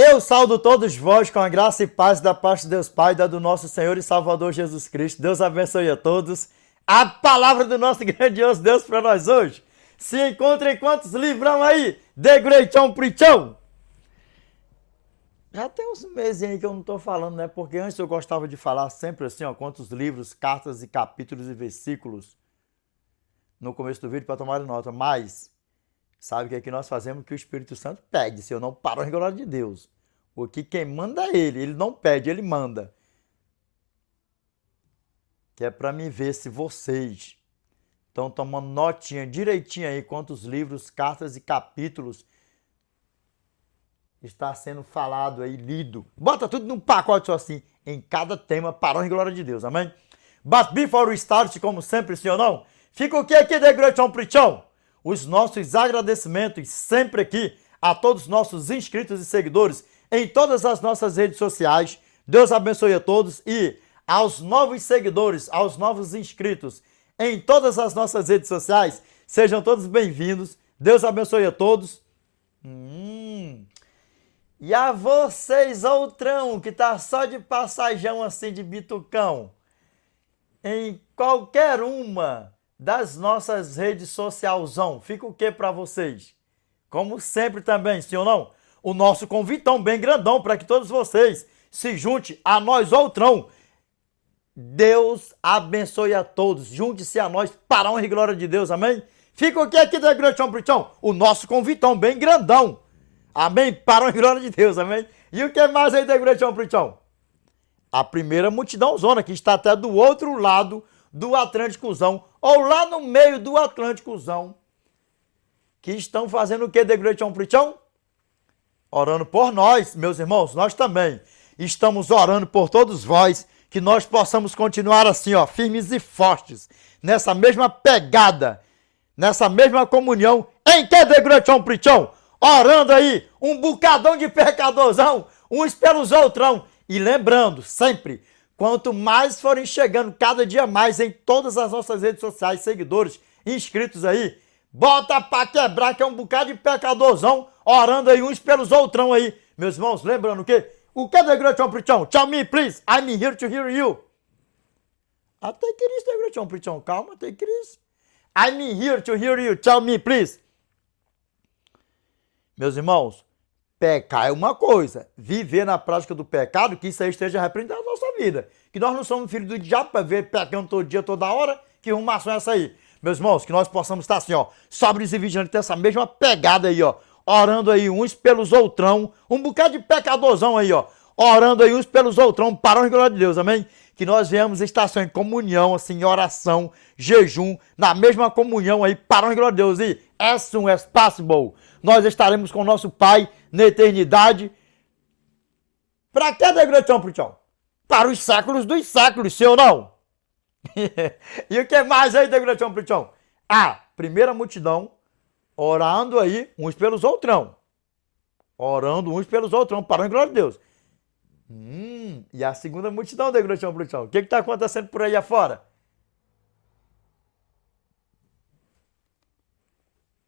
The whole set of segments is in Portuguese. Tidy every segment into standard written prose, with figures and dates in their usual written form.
Eu saudo todos vós com a graça e paz da parte de Deus Pai, da do nosso Senhor e Salvador Jesus Cristo. Deus abençoe a todos. A palavra do nosso grandioso Deus para nós hoje se encontra em quantos livrão aí? De Greitão Prichão. Já tem uns meses aí que eu não estou falando, né? Porque antes eu gostava de falar sempre assim, ó, quantos livros, cartas e capítulos e versículos no começo do vídeo para tomar nota. Mas sabe o que é que nós fazemos? Que o Espírito Santo pede, se eu não paro em glória de Deus. Porque quem manda é ele não pede, ele manda. Que é para me ver se vocês estão tomando notinha direitinho aí quantos livros, cartas e capítulos está sendo falado aí, lido. Bota tudo num pacote só assim, em cada tema, parou em glória de Deus, amém? But before we start, como sempre, sim ou não, fica o que aqui de Greitão Prichão? Os nossos agradecimentos sempre aqui a todos os nossos inscritos e seguidores em todas as nossas redes sociais. Deus abençoe a todos e aos novos seguidores, aos novos inscritos em todas as nossas redes sociais, sejam todos bem-vindos. Deus abençoe a todos. E a vocês, outrão, que tá só de passagem assim de bitucão, em qualquer uma das nossas redes socialzão, fica o que para vocês? Como sempre também, sim ou não? O nosso convitão bem grandão para que todos vocês se juntem a nós, outrão. Deus abençoe a todos. Junte-se a nós para a honra e glória de Deus, amém? Fica o que aqui da Greitão Prichão? O nosso convitão bem grandão. Amém? Para a honra e glória de Deus, amém? E o que mais aí da Greitão Prichão? A primeira multidãozona que está até do outro lado do Atlânticozão, ou lá no meio do Atlânticozão, que estão fazendo o que de Greitão Prichão? Orando por nós, meus irmãos, nós também estamos orando por todos vós, que nós possamos continuar assim, ó, firmes e fortes, nessa mesma pegada, nessa mesma comunhão, em que de Greitão Prichão? Orando aí, um bocadão de pecadorzão, uns pelos outrão, e lembrando, sempre, quanto mais forem chegando cada dia mais em todas as nossas redes sociais, seguidores, inscritos aí, bota pra quebrar que é um bocado de pecadorzão, orando aí uns pelos outrão aí. Meus irmãos, lembrando o quê? O que é Greitão Prichão? Tell me, please, I'm here to hear you. Take it easy, Greitão Prichão, calma, take it easy. I'm here to hear you, tell me, please. Meus irmãos, pecar é uma coisa, viver na prática do pecado, que isso aí esteja repreendendo a nossa vida. Que nós não somos filhos do diabo para ver pecando todo dia, toda hora, que arrumação é essa aí? Meus irmãos, que nós possamos estar assim, ó, sóbrios e vigilantes, ter essa mesma pegada aí, ó, orando aí uns pelos outrão, um bocado de pecadorzão aí, ó, orando aí uns pelos outrão, para a honra e glória de Deus, amém? Que nós venhamos estar assim, em comunhão, assim, em oração, jejum, na mesma comunhão aí, para a honra e glória de Deus, e as soon as possible, nós estaremos com o nosso Pai na eternidade. Para que de Greitão Prichão? Para os séculos dos séculos, sim ou não? E o que mais aí de Greitão Prichão? A primeira multidão orando aí uns pelos outrão. Orando uns pelos outrão, para a glória de Deus. E a segunda multidão de Greitão Prichão? O que está acontecendo por aí afora?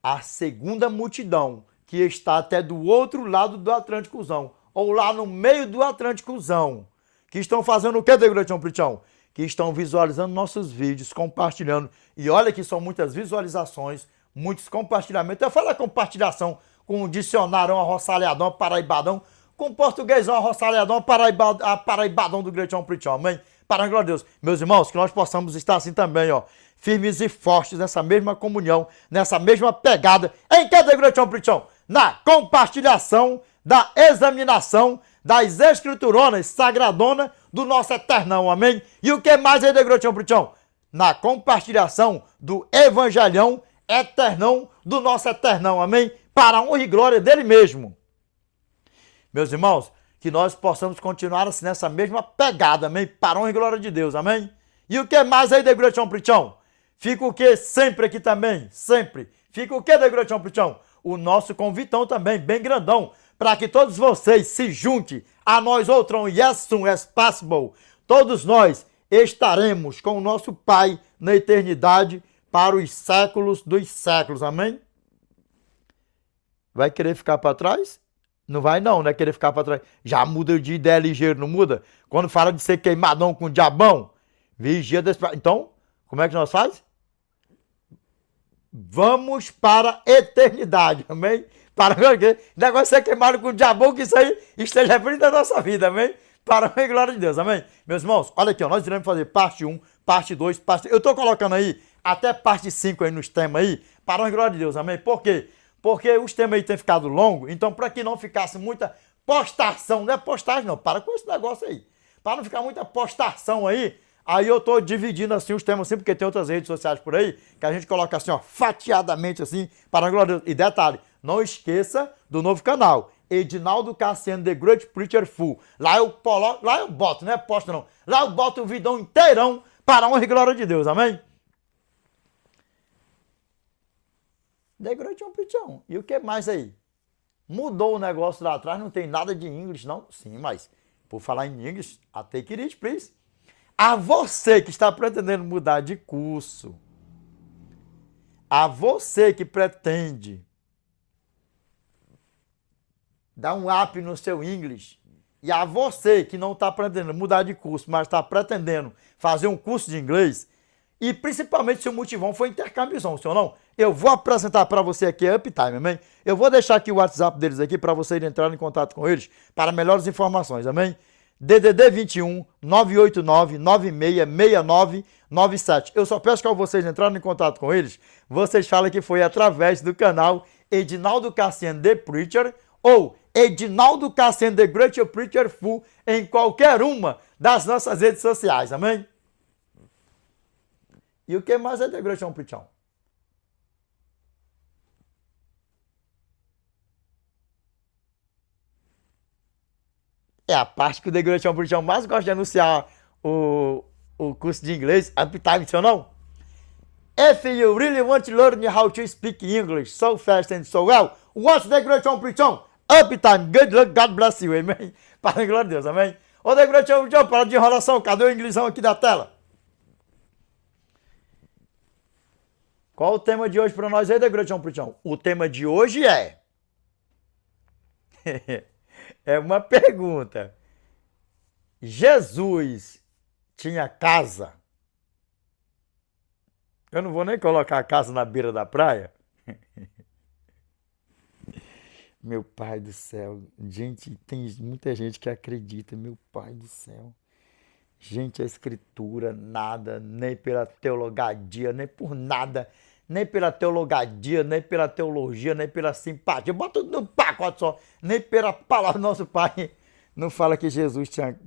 A segunda multidão, que está até do outro lado do Atlânticozão, ou lá no meio do Atlânticozão, que estão fazendo o que, de Greitão Prichão? Que estão visualizando nossos vídeos, compartilhando. E olha que são muitas visualizações, muitos compartilhamentos. Eu falo compartilhação com o dicionário arrossalhadão, paraibadão, com portuguesão arrossalhadão, paraibadão do Greitão Prichão, amém? Para a glória de Deus. Meus irmãos, que nós possamos estar assim também, ó, firmes e fortes nessa mesma comunhão, nessa mesma pegada, em que de Greitão Prichão? Na compartilhação, da examinação das escrituronas sagradonas do nosso Eternão, amém? E o que mais é de Greitão Prichão? Na compartilhação do evangelhão eternão do nosso Eternão, amém? Para a honra e glória dele mesmo. Meus irmãos, que nós possamos continuar assim nessa mesma pegada, amém? Para a honra e glória de Deus, amém? E o que mais aí de Greitão Prichão? Fica o que sempre aqui também, sempre. Fica o que de Greitão Prichão? O nosso convitão também, bem grandão, para que todos vocês se juntem a nós outrão, e as soon as possible, todos nós estaremos com o nosso Pai na eternidade para os séculos dos séculos, amém? Vai querer ficar para trás? Não vai não, né? Querer ficar para trás. Já muda de ideia ligeiro, não muda? Quando fala de ser queimadão com diabão, vigia desse... Então, como é que nós faz? Vamos para a eternidade, amém? Para o negócio de ser queimado com diabão, que isso aí esteja frente da nossa vida, amém? Para a glória de Deus, amém? Meus irmãos, olha aqui, ó, nós iremos fazer parte 1, parte 2, parte 3. Eu estou colocando aí até parte 5 aí nos temas aí, para a glória de Deus, amém? Por quê? Porque os temas aí têm ficado longos, então para que não ficasse muita postação, não é postagem não, para com esse negócio aí. Para não ficar muita postação aí, aí eu tô dividindo assim os temas assim, porque tem outras redes sociais por aí, que a gente coloca assim, ó, fatiadamente assim, para a glória de Deus. E detalhe, não esqueça do novo canal, Edinaldo Cassiano, The Great Preacher Full. Lá eu boto, não é posto não. Lá eu boto o vidão inteirão para a honra e glória de Deus, amém? The Great Preacher. E o que mais aí? Mudou o negócio lá atrás, não tem nada de inglês, não? Sim, mas por falar em inglês, até que it, please. A você que está pretendendo mudar de curso, a você que pretende dar um up no seu inglês, e a você que não está pretendendo mudar de curso, mas está pretendendo fazer um curso de inglês, e principalmente se o motivão for intercambiozão, senhor não, eu vou apresentar para você aqui a Uptime, amém? Eu vou deixar aqui o WhatsApp deles aqui para você entrar em contato com eles para melhores informações, amém? DDD 21 989 9669 97. Eu só peço que ao vocês entrarem em contato com eles, vocês falem que foi através do canal Edinaldo Cassiano The Preacher ou Edinaldo Cassiano The Great Preacher Full em qualquer uma das nossas redes sociais, amém? E o que mais é The Great Preacher? É a parte que o The Great Preacher mais gosta de anunciar o curso de inglês, Uptime, seu não? If you really want to learn how to speak English so fast and so well, watch The Great Preacher. Uptime, good luck, God bless you, amém? Para a glória de Deus, amém? Ô The Great Preacher, para de enrolação, cadê o inglêsão aqui da tela? Qual o tema de hoje para nós aí, The Great Preacher? O tema de hoje é... é uma pergunta. Jesus tinha casa? Eu não vou nem colocar a casa na beira da praia. Meu pai do céu. Gente, tem muita gente que acredita. Meu pai do céu. Gente, a escritura, nada, nem pela teologadia, nem por nada, nem pela teologadia, nem pela teologia, nem pela simpatia. Bota tudo no pacote só. Nem pela palavra do nosso pai. Não fala que Jesus tinha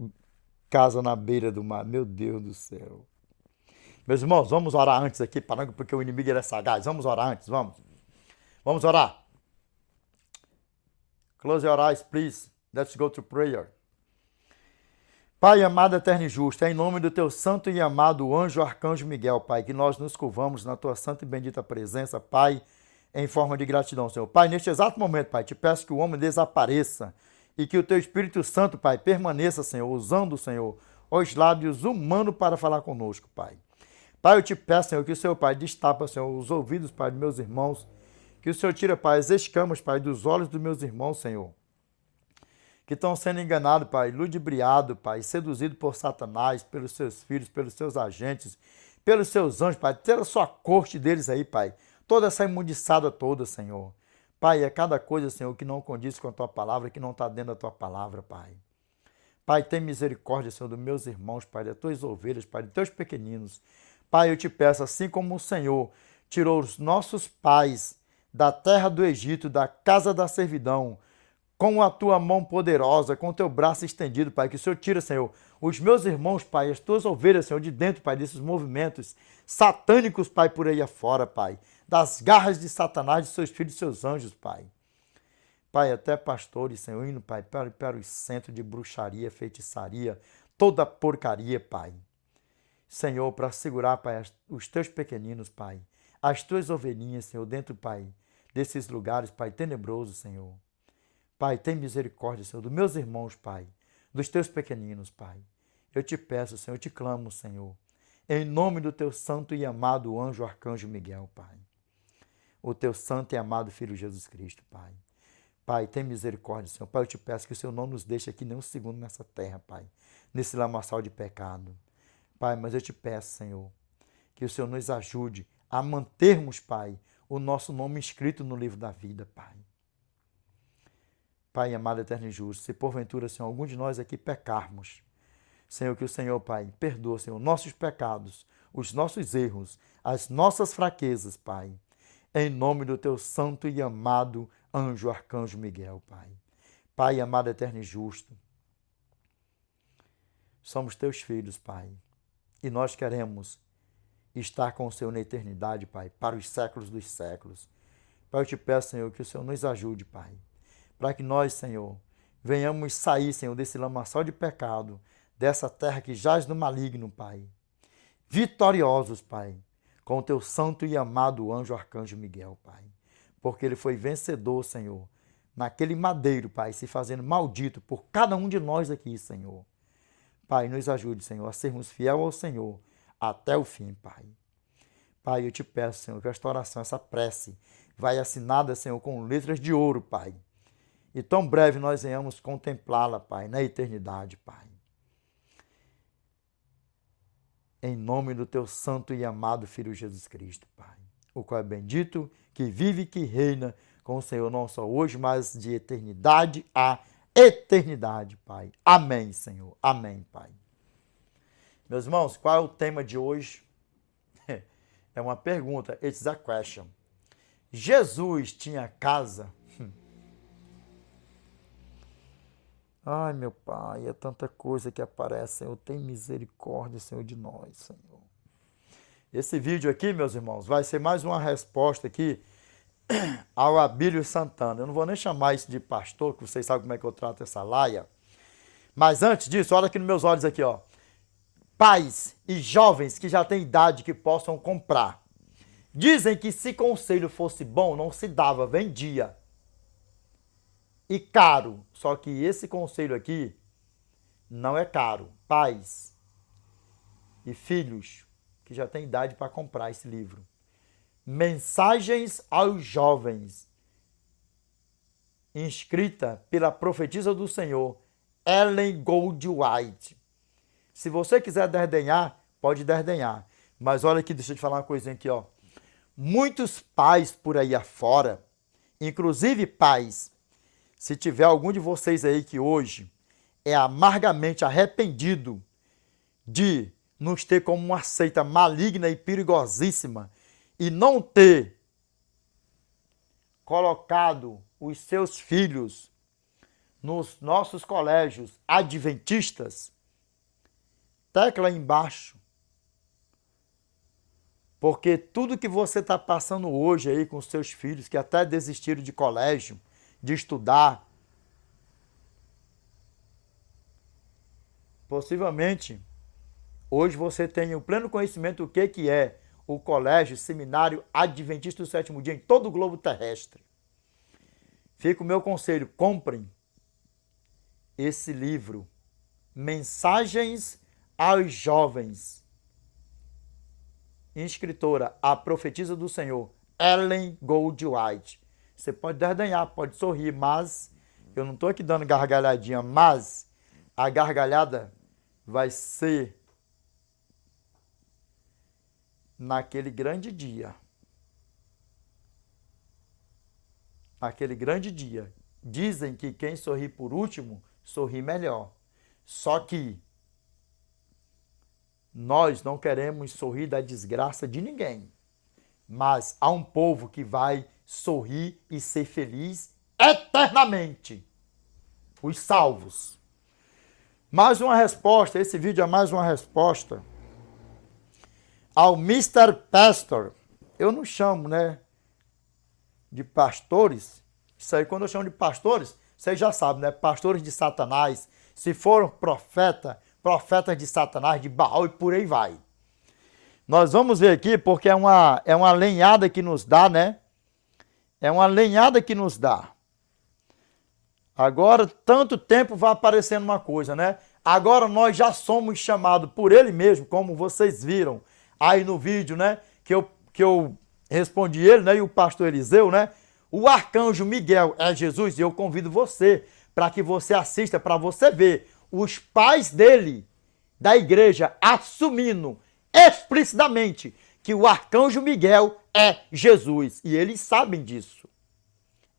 casa na beira do mar. Meu Deus do céu. Meus irmãos, vamos orar antes aqui, porque o inimigo ele é sagaz. Vamos orar antes, vamos. Vamos orar. Close your eyes, please. Let's go to prayer. Pai amado, eterno e justo, é em nome do teu santo e amado anjo arcanjo Miguel, Pai, que nós nos curvamos na tua santa e bendita presença, Pai, em forma de gratidão, Senhor. Pai, neste exato momento, Pai, te peço que o homem desapareça e que o teu Espírito Santo, Pai, permaneça, Senhor, usando, Senhor, os lábios humanos para falar conosco, Pai. Pai, eu te peço, Senhor, que o Senhor, Pai, destapa, Senhor, os ouvidos, Pai, dos meus irmãos, que o Senhor tira, Pai, as escamas, Pai, dos olhos dos meus irmãos, Senhor, que estão sendo enganados, Pai, ludibriados, Pai, seduzidos por Satanás, pelos seus filhos, pelos seus agentes, pelos seus anjos, Pai, ter a sua corte deles aí, Pai, toda essa imundiçada toda, Senhor. Pai, é cada coisa, Senhor, que não condiz com a Tua palavra, que não está dentro da Tua palavra, Pai. Pai, tem misericórdia, Senhor, dos meus irmãos, Pai, das Tuas ovelhas, Pai, dos Teus pequeninos. Pai, eu te peço, assim como o Senhor tirou os nossos pais da terra do Egito, da casa da servidão, com a tua mão poderosa, com o teu braço estendido, Pai, que o Senhor tira, Senhor, os meus irmãos, Pai, as tuas ovelhas, Senhor, de dentro, Pai, desses movimentos satânicos, Pai, por aí afora, Pai, das garras de Satanás, de seus filhos e seus anjos, Pai. Pai, até pastores, Senhor, indo, Pai, para os centros de bruxaria, feitiçaria, toda porcaria, Pai. Senhor, para segurar, Pai, os teus pequeninos, Pai, as tuas ovelhinhas, Senhor, dentro, Pai, desses lugares, Pai, tenebrosos, Senhor. Pai, tem misericórdia, Senhor, dos meus irmãos, Pai, dos teus pequeninos, Pai. Eu te peço, Senhor, eu te clamo, Senhor, em nome do teu santo e amado anjo, arcanjo Miguel, Pai. O teu santo e amado Filho Jesus Cristo, Pai. Pai, tem misericórdia, Senhor. Pai, eu te peço que o Senhor não nos deixe aqui nem um segundo nessa terra, Pai, nesse lamaçal de pecado. Pai, mas eu te peço, Senhor, que o Senhor nos ajude a mantermos, Pai, o nosso nome inscrito no livro da vida, Pai. Pai amado, eterno e justo, se porventura, Senhor, algum de nós aqui pecarmos, Senhor, que o Senhor, Pai, perdoa, Senhor, nossos pecados, os nossos erros, as nossas fraquezas, Pai, em nome do teu santo e amado anjo, arcanjo Miguel, Pai. Pai amado, eterno e justo, somos teus filhos, Pai, e nós queremos estar com o Senhor na eternidade, Pai, para os séculos dos séculos. Pai, eu te peço, Senhor, que o Senhor nos ajude, Pai, para que nós, Senhor, venhamos sair, Senhor, desse lamaçal de pecado, dessa terra que jaz no maligno, Pai, vitoriosos, Pai, com o teu santo e amado anjo arcanjo Miguel, Pai, porque ele foi vencedor, Senhor, naquele madeiro, Pai, se fazendo maldito por cada um de nós aqui, Senhor. Pai, nos ajude, Senhor, a sermos fiel ao Senhor até o fim, Pai. Pai, eu te peço, Senhor, que esta oração, essa prece, vai assinada, Senhor, com letras de ouro, Pai. E tão breve nós venhamos contemplá-la, Pai, na eternidade, Pai. Em nome do teu santo e amado Filho Jesus Cristo, Pai, o qual é bendito, que vive e que reina com o Senhor, não só hoje, mas de eternidade a eternidade, Pai. Amém, Senhor. Amém, Pai. Meus irmãos, qual é o tema de hoje? É uma pergunta. It's a question. Jesus tinha casa? Ai, meu Pai, é tanta coisa que aparece, Senhor. Tem misericórdia, Senhor, de nós, Senhor. Esse vídeo aqui, meus irmãos, vai ser mais uma resposta aqui ao Abílio Santana. Eu não vou nem chamar isso de pastor, que vocês sabem como é que eu trato essa laia. Mas antes disso, olha aqui nos meus olhos aqui, ó. Pais e jovens que já têm idade que possam comprar. Dizem que se conselho fosse bom, não se dava, vendia. E caro, só que esse conselho aqui não é caro. Pais e filhos que já têm idade para comprar esse livro. Mensagens aos jovens, inscrita pela profetisa do Senhor, Ellen Goldwhite. Se você quiser desdenhar, pode desdenhar. Mas olha aqui, deixa eu te falar uma coisinha aqui, ó. Muitos pais por aí afora, inclusive pais, se tiver algum de vocês aí que hoje é amargamente arrependido de nos ter como uma seita maligna e perigosíssima e não ter colocado os seus filhos nos nossos colégios adventistas, tecla aí embaixo. Porque tudo que você está passando hoje aí com os seus filhos, que até desistiram de colégio, de estudar, possivelmente, hoje você tem o pleno conhecimento do que é o colégio, seminário adventista do sétimo dia em todo o globo terrestre. Fica o meu conselho, comprem esse livro, Mensagens aos Jovens. Escritora, a profetisa do Senhor, Ellen Goldwhite. Você pode desdenhar, pode sorrir, mas eu não estou aqui dando gargalhadinha, mas a gargalhada vai ser naquele grande dia. Naquele grande dia. Dizem que quem sorri por último, sorri melhor. Só que nós não queremos sorrir da desgraça de ninguém. Mas há um povo que vai sorrir e ser feliz eternamente. Os salvos. Mais uma resposta, esse vídeo é mais uma resposta ao Mr. Pastor. Eu não chamo, né, de pastores. Isso aí, quando eu chamo de pastores, vocês já sabem, né? Pastores de Satanás. Se foram profetas de Satanás, de Baal e por aí vai. Nós vamos ver aqui, porque é uma lenhada que nos dá, né? É uma lenhada que nos dá. Agora, tanto tempo vai aparecendo uma coisa, né? Agora nós já somos chamados por ele mesmo, como vocês viram aí no vídeo, né? Que eu respondi ele, né? E o pastor Eliseu, né? o arcanjo Miguel é Jesus, eu convido você para que você assista, para você ver os pais dele, da igreja, assumindo explicitamente que o arcanjo Miguel é Jesus. E eles sabem disso.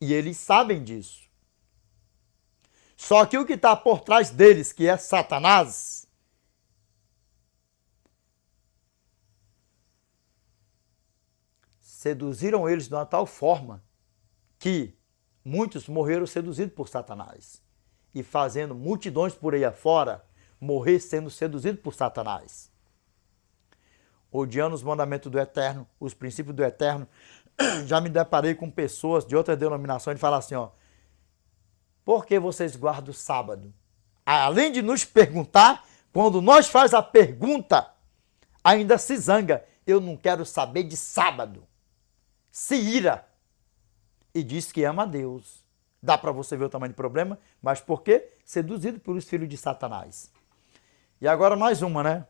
E eles sabem disso. Só que o que está por trás deles, que é Satanás, seduziram eles de uma tal forma que muitos morreram seduzidos por Satanás. E fazendo multidões por aí afora morrer sendo seduzidos por Satanás. Odiando os mandamentos do Eterno, os princípios do Eterno. Já me deparei com pessoas de outras denominações e falam assim, ó, por que vocês guardam o sábado? Além de nos perguntar, quando nós faz a pergunta, ainda se zanga. Eu não quero saber de sábado. Se ira. E diz que ama a Deus. Dá para você ver o tamanho do problema, mas por quê? Seduzido pelos filhos de Satanás. E agora mais uma, né?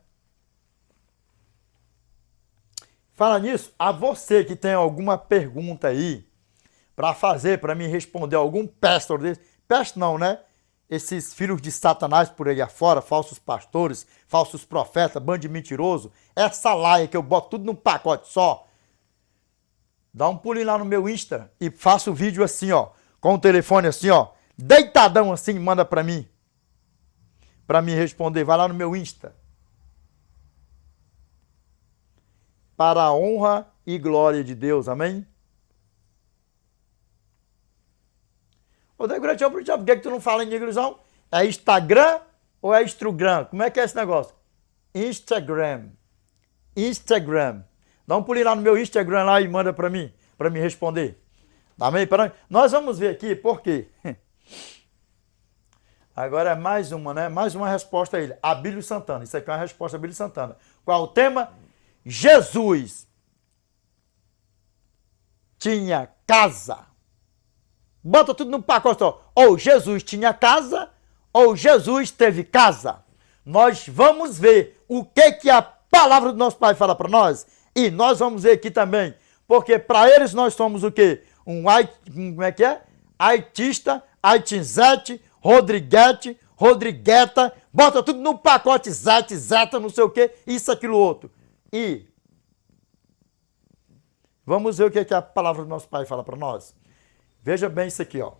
Fala nisso, a você que tem alguma pergunta aí para fazer, para me responder, algum pastor desse, pastor não, né? Esses filhos de Satanás por aí afora, falsos pastores, falsos profetas, bando de mentiroso, essa laia que eu boto tudo num pacote só. Dá um pulinho lá no meu Insta e faça o vídeo assim, ó, com o telefone assim, ó, deitadão assim, manda para mim responder. Vai lá no meu Insta. Para a honra e glória de Deus, amém? Ô, Degratião, por que tu não fala em inglês? É Instagram ou é Instagram? Como é que é esse negócio? Instagram. Dá um pulinho lá no meu Instagram lá e manda para mim responder. Amém? Nós vamos ver aqui por quê. Agora é mais uma, né? Mais uma resposta a ele. Abílio Santana. Isso aqui é uma resposta a Abílio Santana. Qual o tema? Jesus tinha casa. Bota tudo no pacote só. Ou Jesus tinha casa, ou Jesus teve casa. Nós vamos ver o que a palavra do nosso Pai fala para nós. E nós vamos ver aqui também. Porque para eles nós somos o quê? Como é que é? Aitista, aitinzete, rodriguete, rodrigueta. Bota tudo no pacote zete, zeta, não sei o quê. Isso, aquilo, outro. E vamos ver o que a palavra do nosso Pai fala para nós. Veja bem isso aqui, ó.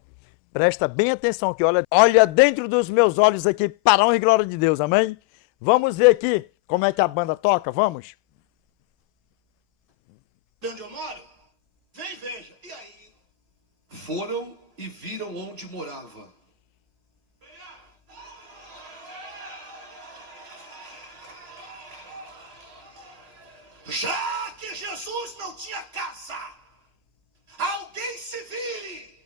Presta bem atenção aqui, olha dentro dos meus olhos aqui, para a honra e glória de Deus, amém? Vamos ver aqui como é que a banda toca, vamos? De onde eu moro? Vem, veja. E aí? Foram e viram onde morava. Já que Jesus não tinha casa, alguém se vire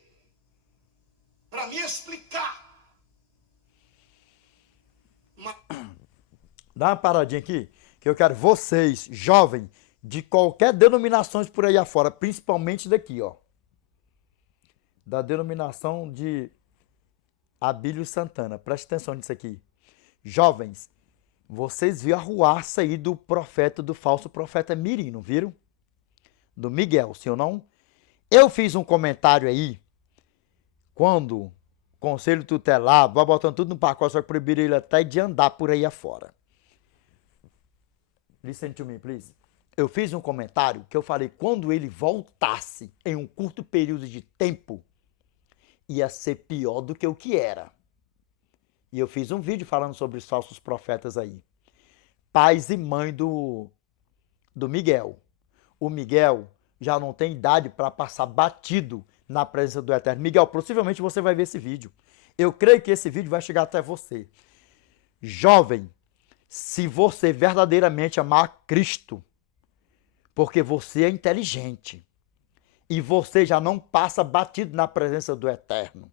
para me explicar. Dá uma paradinha aqui, que eu quero vocês, jovens, de qualquer denominações por aí afora, principalmente daqui, ó. Da denominação de Abílio Santana. Preste atenção nisso aqui. Jovens, vocês viram a ruaça aí do profeta, do falso profeta Mirim, não viram? Do Miguel, sim ou não? Eu fiz um comentário aí, quando o Conselho Tutelar vai botando tudo no pacote, só que proibiram ele até de andar por aí afora. Listen to me, please. Eu fiz um comentário que eu falei, quando ele voltasse em um curto período de tempo, ia ser pior do que o que era. E eu fiz um vídeo falando sobre os falsos profetas aí. Pais e mãe do Miguel. O Miguel já não tem idade para passar batido na presença do Eterno. Miguel, possivelmente você vai ver esse vídeo. Eu creio que esse vídeo vai chegar até você. Jovem, se você verdadeiramente amar Cristo, porque você é inteligente e você já não passa batido na presença do Eterno.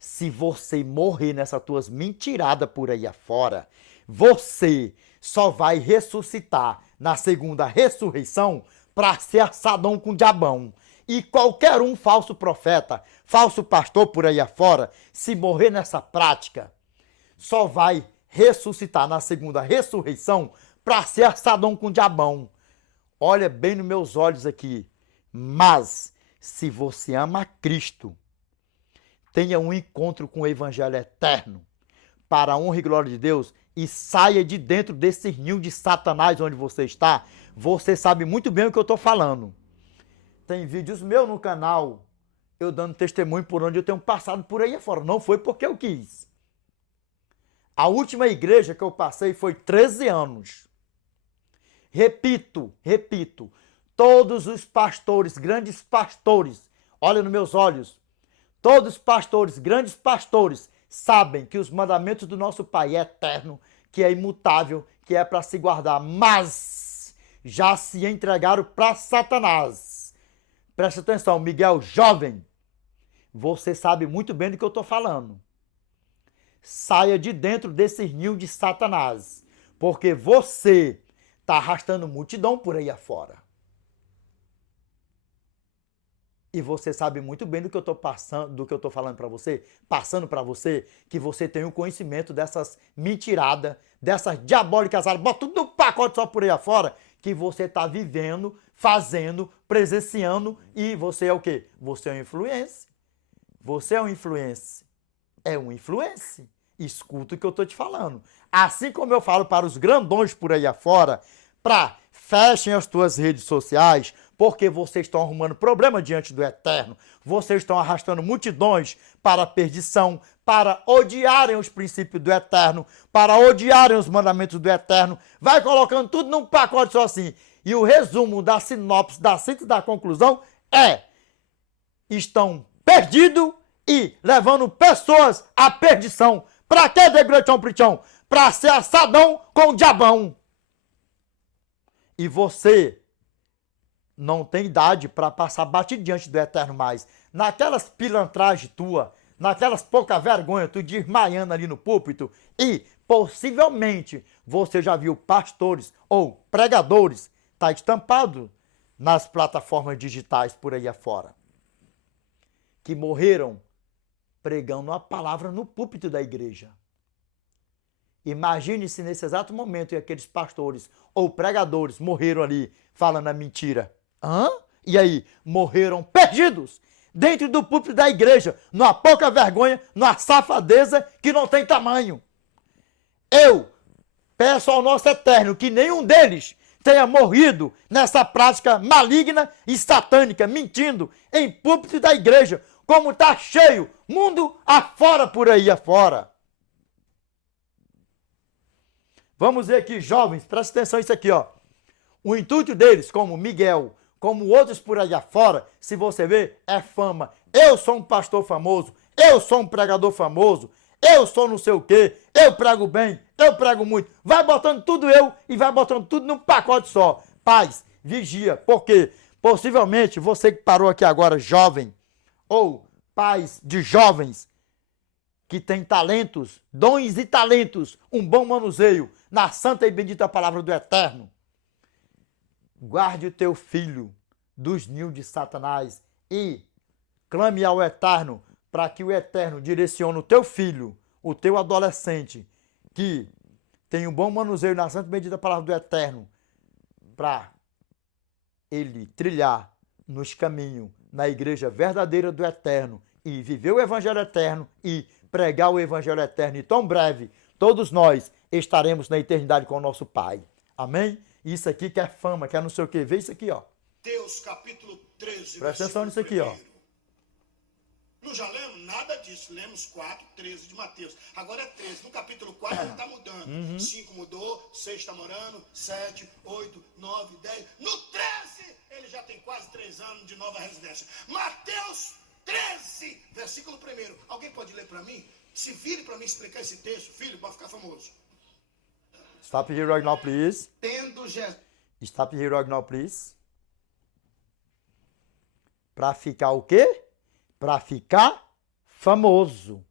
Se você morrer nessas tuas mentiradas por aí afora, você só vai ressuscitar na segunda ressurreição para ser assadão com diabão. E qualquer um falso profeta, falso pastor por aí afora, se morrer nessa prática, só vai ressuscitar na segunda ressurreição para ser assadão com diabão. Olha bem nos meus olhos aqui. Mas, Se você ama Cristo, tenha um encontro com o Evangelho eterno, para a honra e glória de Deus, e saia de dentro desse ninho de Satanás onde você está. Você sabe muito bem o que eu estou falando. Tem vídeos meus no canal, eu dando testemunho por onde eu tenho passado por aí afora. Não foi porque eu quis. A última igreja que eu passei foi 13 anos. Repito, todos os pastores, grandes pastores, olha nos meus olhos, todos os pastores, grandes pastores, sabem que os mandamentos do nosso Pai é eterno, que é imutável, que é para se guardar, mas já se entregaram para Satanás. Presta atenção, Miguel, jovem, você sabe muito bem do que eu estou falando. Saia de dentro desse ninho de Satanás, porque você está arrastando multidão por aí afora. E você sabe muito bem do que eu estou passando, do que eu estou falando para você, passando para você, que você tem o conhecimento dessas mentiradas, dessas diabólicas, bota tudo no pacote só por aí afora, que você está vivendo, fazendo, presenciando, e você é o quê? Você é um influencer. Você é um influencer. É um influencer. Escuta o que eu estou te falando. Assim como eu falo para os grandões por aí afora, para fechem as tuas redes sociais, porque vocês estão arrumando problema diante do Eterno. Vocês estão arrastando multidões para a perdição, para odiarem os princípios do Eterno, para odiarem os mandamentos do Eterno. Vai colocando tudo num pacote só assim. E o resumo da sinopse, da síntese, da conclusão é: estão perdidos e levando pessoas à perdição. Para que, Degretão Pritão? Para ser assadão com o diabão. E você não tem idade para passar batido diante do Eterno mais. Naquelas pilantragens tua, naquelas pouca vergonha, tu desmaiando ali no púlpito, e possivelmente você já viu pastores ou pregadores, tá estampado nas plataformas digitais por aí afora, que morreram pregando a palavra no púlpito da igreja. Imagine se nesse exato momento aqueles pastores ou pregadores morreram ali falando a mentira. Hã? E aí? Morreram perdidos dentro do púlpito da igreja, numa pouca vergonha, numa safadeza que não tem tamanho. Eu peço ao nosso Eterno que nenhum deles tenha morrido nessa prática maligna e satânica, mentindo em púlpito da igreja, como está cheio, mundo afora por aí afora. Vamos ver aqui, jovens, presta atenção nisso aqui, ó. O intuito deles, como Miguel, como outros por aí afora, se você ver, é fama. Eu sou um pastor famoso, eu sou um pregador famoso, eu sou não sei o quê, eu prego bem, eu prego muito. Vai botando tudo eu e vai botando tudo num pacote só. Paz, vigia, porque possivelmente você que parou aqui agora, jovem, ou pais de jovens que têm talentos, dons e talentos, um bom manuseio na santa e bendita palavra do Eterno. Guarde o teu filho dos ninhos de Satanás e clame ao Eterno para que o Eterno direcione o teu filho, o teu adolescente, que tem um bom manuseio na santa e bendita palavra do Eterno, para ele trilhar nos caminhos, na igreja verdadeira do Eterno e viver o Evangelho Eterno e pregar o Evangelho Eterno. E tão breve, todos nós estaremos na eternidade com o nosso Pai. Amém? Isso aqui que é fama, que é não sei o que. Vê isso aqui, ó. Deus, capítulo 13, presta atenção nisso aqui, ó. Não já lemos nada disso. Lemos 4, 13 de Mateus. Agora é 13. No capítulo 4 ele está mudando. 5 mudou, 6 está morando, 7, 8, 9, 10. No 13 ele já tem quase 3 anos de nova residência. Mateus 13, versículo 1. Alguém pode ler para mim? Se vire para mim explicar esse texto, filho, para ficar famoso. Stop here right now, please. Tendo Jesus. Stop here right now, please. Para ficar o quê? Para ficar famoso.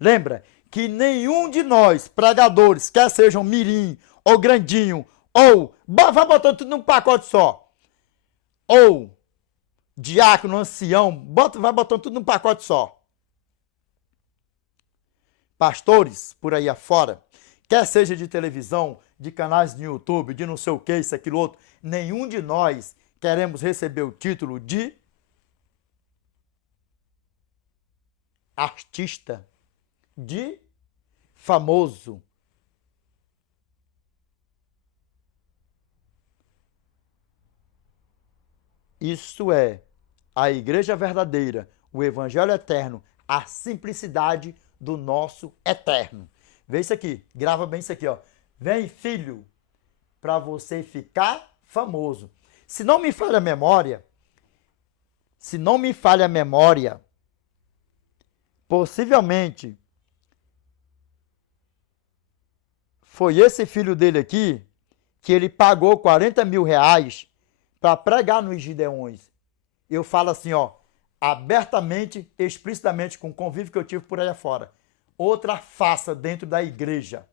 Lembra que nenhum de nós, pregadores, quer sejam mirim ou grandinho, ou vai botando tudo num pacote só, ou diácono, ancião, vai botando tudo num pacote só. Pastores por aí afora, quer seja de televisão, de canais de YouTube, de não sei o que, isso, aquilo, outro, nenhum de nós queremos receber o título de artista, de famoso. Isso é a igreja verdadeira, o evangelho eterno, a simplicidade do nosso eterno. Vê isso aqui, grava bem isso aqui, ó. Vem, filho, para você ficar famoso. Se não me falha a memória, possivelmente foi esse filho dele aqui que ele pagou 40 mil reais para pregar nos Gideões. Eu falo assim, ó, abertamente, explicitamente, com o convívio que eu tive por aí afora. Outra faça dentro da igreja,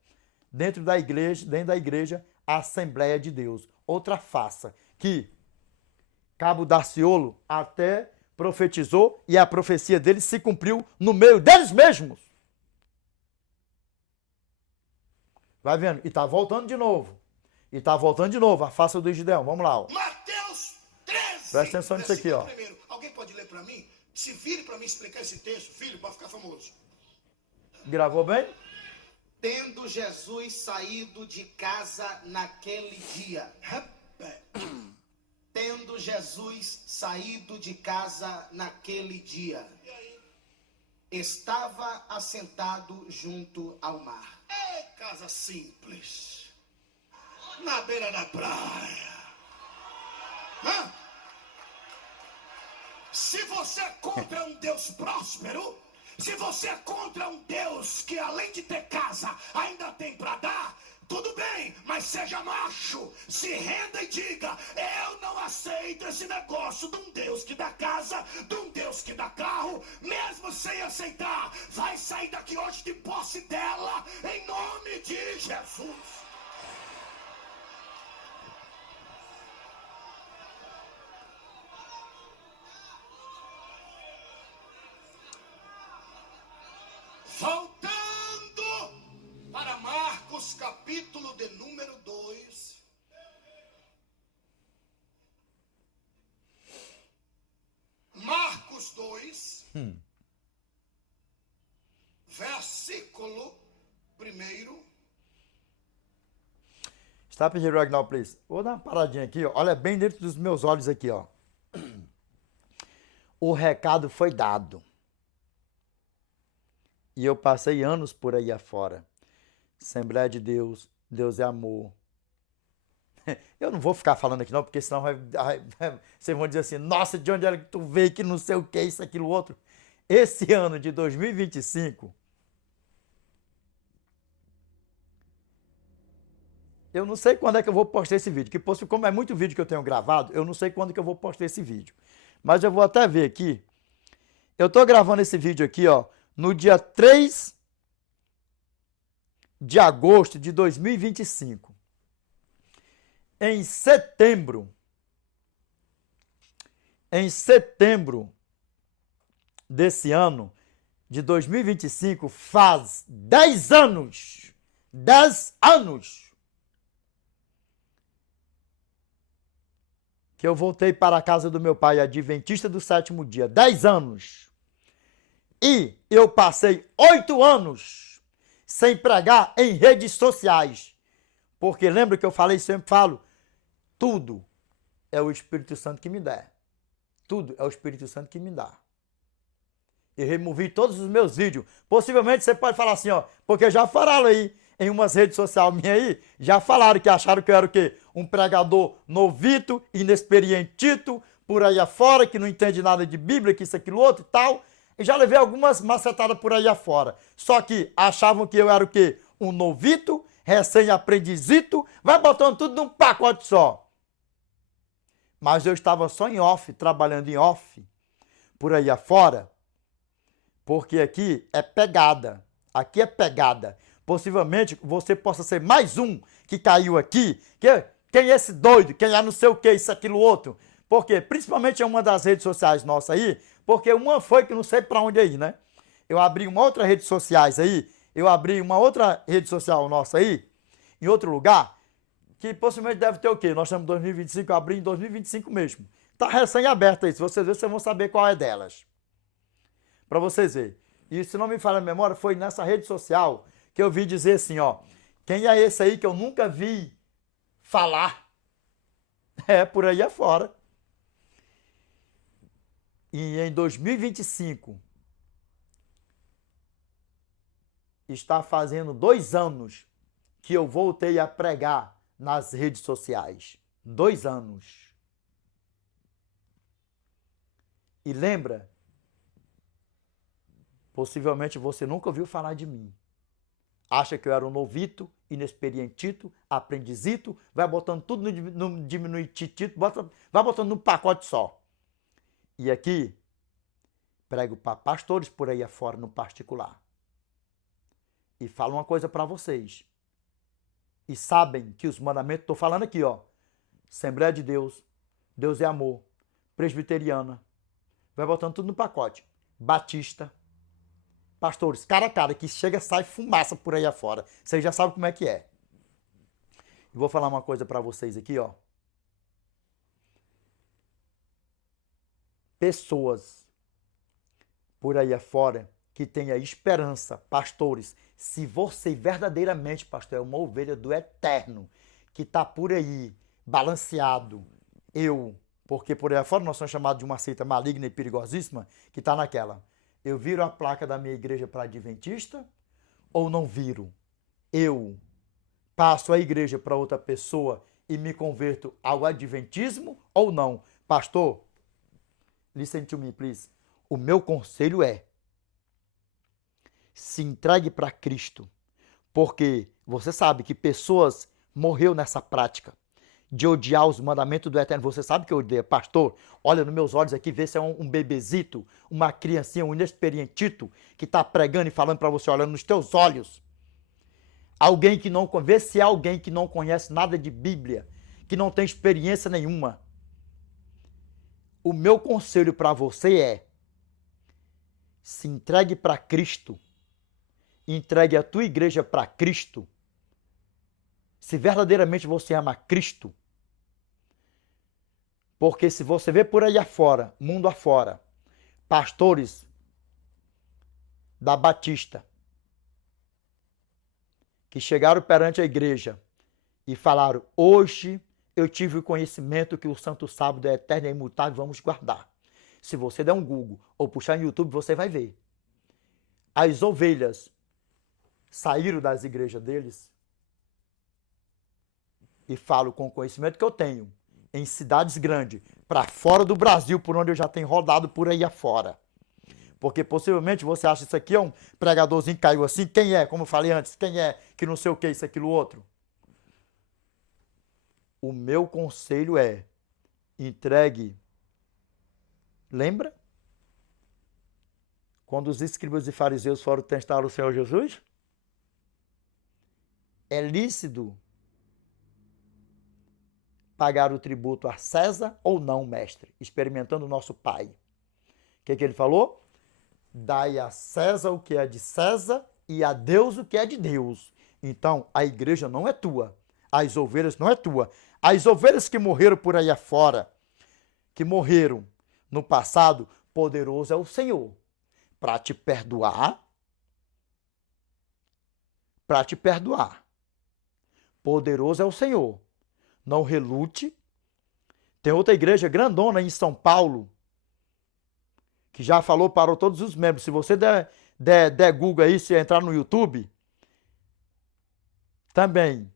a Assembleia de Deus. Outra faça, que Cabo Darciolo até profetizou e a profecia dele se cumpriu no meio deles mesmos. Vai vendo? E tá voltando de novo. A face do Gideão. Vamos lá, ó. Mateus 13. Presta atenção nisso aqui, ó. Primeiro. Alguém pode ler para mim? Se vire para mim explicar esse texto, filho, para ficar famoso. Gravou bem? Tendo Jesus saído de casa naquele dia. Tendo Jesus saído de casa naquele dia, estava assentado junto ao mar. É casa simples. Na beira da praia. Hã? Se você é contra um Deus próspero, se você é contra um Deus que além de ter casa ainda tem para dar, tudo bem, mas seja macho, se renda e diga: eu não aceito esse negócio de um Deus que dá casa, de um Deus que dá carro. Mesmo sem aceitar, vai sair daqui hoje de posse dela, em nome de Jesus. Voltando para Marcos, capítulo de número 2. Marcos 2, versículo 1. Stop here right now, please. Vou dar uma paradinha aqui, ó. Olha bem dentro dos meus olhos aqui, ó. O recado foi dado. E eu passei anos por aí afora. Assembleia de Deus, Deus é amor. Eu não vou ficar falando aqui não, porque senão vocês vão dizer assim, nossa, de onde era que tu veio, que não sei o que, isso, aquilo, outro. Esse ano de 2025, eu não sei quando é que eu vou postar esse vídeo, que como é muito vídeo que eu tenho gravado, eu não sei quando que eu vou postar esse vídeo. Mas eu vou até ver aqui. Eu tô gravando esse vídeo aqui, ó, no dia 3 de agosto de 2025. Em setembro desse ano, de 2025, faz 10 anos. 10 anos que eu voltei para a casa do meu pai, adventista do sétimo dia. 10 anos. E eu passei 8 anos sem pregar em redes sociais. Porque lembra que eu falei, sempre falo, tudo é o Espírito Santo que me dá. Tudo é o Espírito Santo que me dá. Eu removi todos os meus vídeos. Possivelmente você pode falar assim, ó, porque já falaram aí em umas redes sociais minhas aí, já falaram que acharam que eu era o quê? Um pregador novito, inexperientito, por aí afora, que não entende nada de Bíblia, que isso, aquilo, outro e tal. E já levei algumas macetadas por aí afora. Só que achavam que eu era o quê? Um novito, recém-aprendizito, vai botando tudo num pacote só. Mas eu estava só em off, trabalhando em off, por aí afora, porque aqui é pegada. Aqui é pegada. Possivelmente você possa ser mais um que caiu aqui. Quem é esse doido? Quem é não sei o que, isso, aquilo, outro. Porque, principalmente em uma das redes sociais nossas aí, porque uma foi que não sei para onde aí, né? Eu abri uma outra rede sociais aí, nossa aí, em outro lugar, que possivelmente deve ter o quê? Nós estamos em 2025, eu abri em 2025 mesmo. Tá recém-aberta aí, se vocês verem, vocês vão saber qual é delas. Para vocês verem. E se não me falha a memória, foi nessa rede social que eu vi dizer assim, ó, quem é esse aí que eu nunca vi falar? É, por aí afora. E em 2025, está fazendo 2 anos que eu voltei a pregar nas redes sociais. 2 anos. E lembra, possivelmente você nunca ouviu falar de mim. Acha que eu era um novito, inexperientito, aprendizito, vai botando tudo no diminutitivo, vai botando num pacote só. E aqui, prego para pastores por aí afora, no particular. E falo uma coisa para vocês. E sabem que os mandamentos, estou falando aqui, ó. Assembleia de Deus, Deus é amor, presbiteriana, vai botando tudo no pacote. Batista, pastores, cara a cara, que chega, sai fumaça por aí afora. Vocês já sabem como é que é. E vou falar uma coisa para vocês aqui, ó. Pessoas por aí afora que tenha esperança, pastores, se você verdadeiramente, pastor, é uma ovelha do eterno, que está por aí, balanceado, porque por aí afora nós somos chamados de uma seita maligna e perigosíssima, que está naquela, eu viro a placa da minha igreja para adventista ou não viro? Eu passo a igreja para outra pessoa e me converto ao adventismo ou não? Pastor, listen to me, please. O meu conselho é, se entregue para Cristo, porque você sabe que pessoas morreu nessa prática de odiar os mandamentos do Eterno. Você sabe que eu odeio, pastor? Olha nos meus olhos aqui, vê se é um bebezito, uma criancinha, um inexperientito que está pregando e falando para você, olhando nos teus olhos. Alguém que não, vê se é alguém que não conhece nada de Bíblia, que não tem experiência nenhuma. O meu conselho para você é, se entregue para Cristo, entregue a tua igreja para Cristo, se verdadeiramente você ama Cristo, porque se você vê por aí afora, mundo afora, pastores da Batista, que chegaram perante a igreja e falaram, hoje eu tive o conhecimento que o Santo Sábado é eterno e imutável, vamos guardar. Se você der um Google ou puxar no YouTube, você vai ver. As ovelhas saíram das igrejas deles e falo com o conhecimento que eu tenho em cidades grandes, para fora do Brasil, por onde eu já tenho rodado por aí afora. Porque possivelmente você acha isso aqui é um pregadorzinho que caiu assim, quem é, como eu falei antes, quem é que não sei o que, isso, aquilo, outro. O meu conselho é, entregue, lembra? Quando os escribas e fariseus foram testar o Senhor Jesus? É lícito pagar o tributo a César ou não, mestre? Experimentando o nosso Pai. O que ele falou? Dai a César o que é de César e a Deus o que é de Deus. Então, a igreja não é tua. As ovelhas não é tua. As ovelhas que morreram por aí afora, que morreram no passado, poderoso é o Senhor para te perdoar. Para te perdoar. Poderoso é o Senhor. Não relute. Tem outra igreja grandona em São Paulo, que já falou para todos os membros. Se você der Google aí, se entrar no YouTube, também,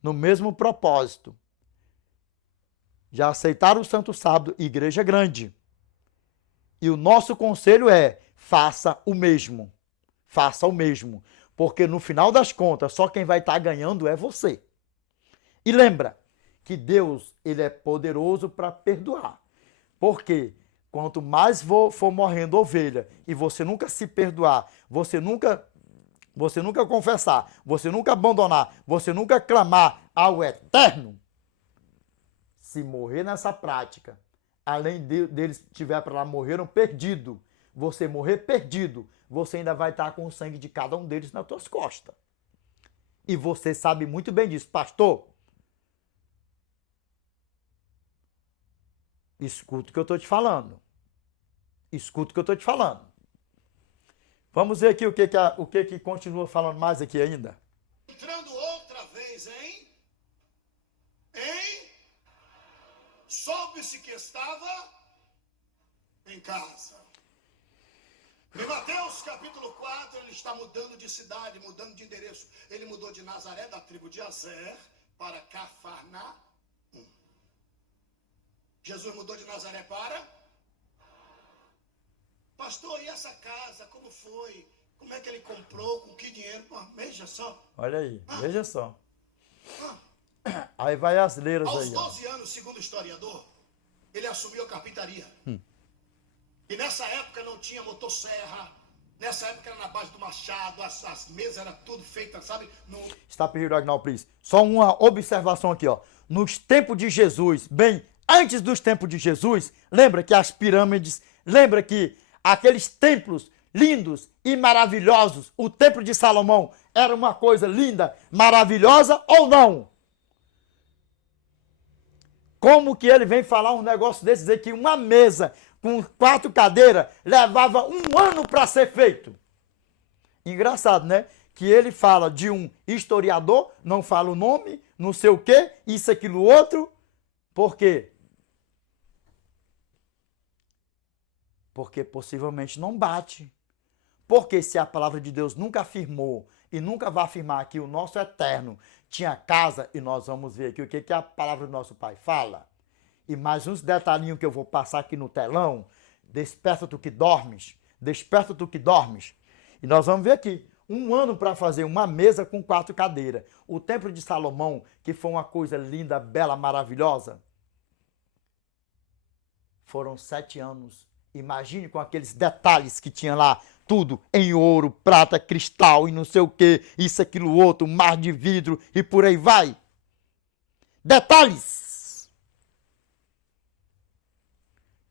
no mesmo propósito, já aceitaram o Santo Sábado, igreja grande. E o nosso conselho é, faça o mesmo. Faça o mesmo. Porque no final das contas, só quem vai estar ganhando é você. E lembra que Deus, ele é poderoso para perdoar. Porque quanto mais for morrendo ovelha e você nunca se perdoar, você nunca confessar, você nunca abandonar, você nunca clamar ao eterno, se morrer nessa prática, além deles tiver para lá, morreram perdido, você morrer perdido, você ainda vai estar com o sangue de cada um deles nas tuas costas. E você sabe muito bem disso, pastor. Escuta o que eu estou te falando. Escuta o que eu estou te falando. Vamos ver aqui o que continua falando mais aqui ainda. Entrando outra vez soube-se que estava em casa. Em Mateus capítulo 4, ele está mudando de cidade, mudando de endereço. Ele mudou de Nazaré, da tribo de Azer, para Cafarnaum. Jesus mudou de Nazaré para... Pastor, e essa casa, como foi? Como é que ele comprou? Com que dinheiro? Pô, veja só. Olha aí, veja só. Aí vai as leiras Aos aí. 12 anos, segundo o historiador, ele assumiu a carpintaria. E nessa época não tinha motosserra. Nessa época era na base do machado. As mesas eram tudo feitas, sabe? Está pedindo Agnaldo Pris. Só uma observação aqui, ó. Nos tempos de Jesus, bem antes dos tempos de Jesus, lembra que as pirâmides, lembra que aqueles templos lindos e maravilhosos, o templo de Salomão era uma coisa linda, maravilhosa ou não? Como que ele vem falar um negócio desse, dizer que uma mesa com 4 cadeiras levava 1 ano para ser feito? Engraçado, né? Que ele fala de um historiador, não fala o nome, não sei o quê, isso, aquilo, outro. Por quê? Porque possivelmente não bate. Porque se a palavra de Deus nunca afirmou e nunca vai afirmar que o nosso eterno tinha casa, e nós vamos ver aqui o que a palavra do nosso Pai fala. E mais uns detalhinhos que eu vou passar aqui no telão. Desperta tu que dormes. Desperta tu que dormes. E nós vamos ver aqui. 1 ano para fazer uma mesa com 4 cadeiras. O templo de Salomão, que foi uma coisa linda, bela, maravilhosa. Foram 7 anos. Imagine com aqueles detalhes que tinha lá. Tudo em ouro, prata, cristal e não sei o que. Isso, aquilo, outro. Mar de vidro e por aí vai. Detalhes.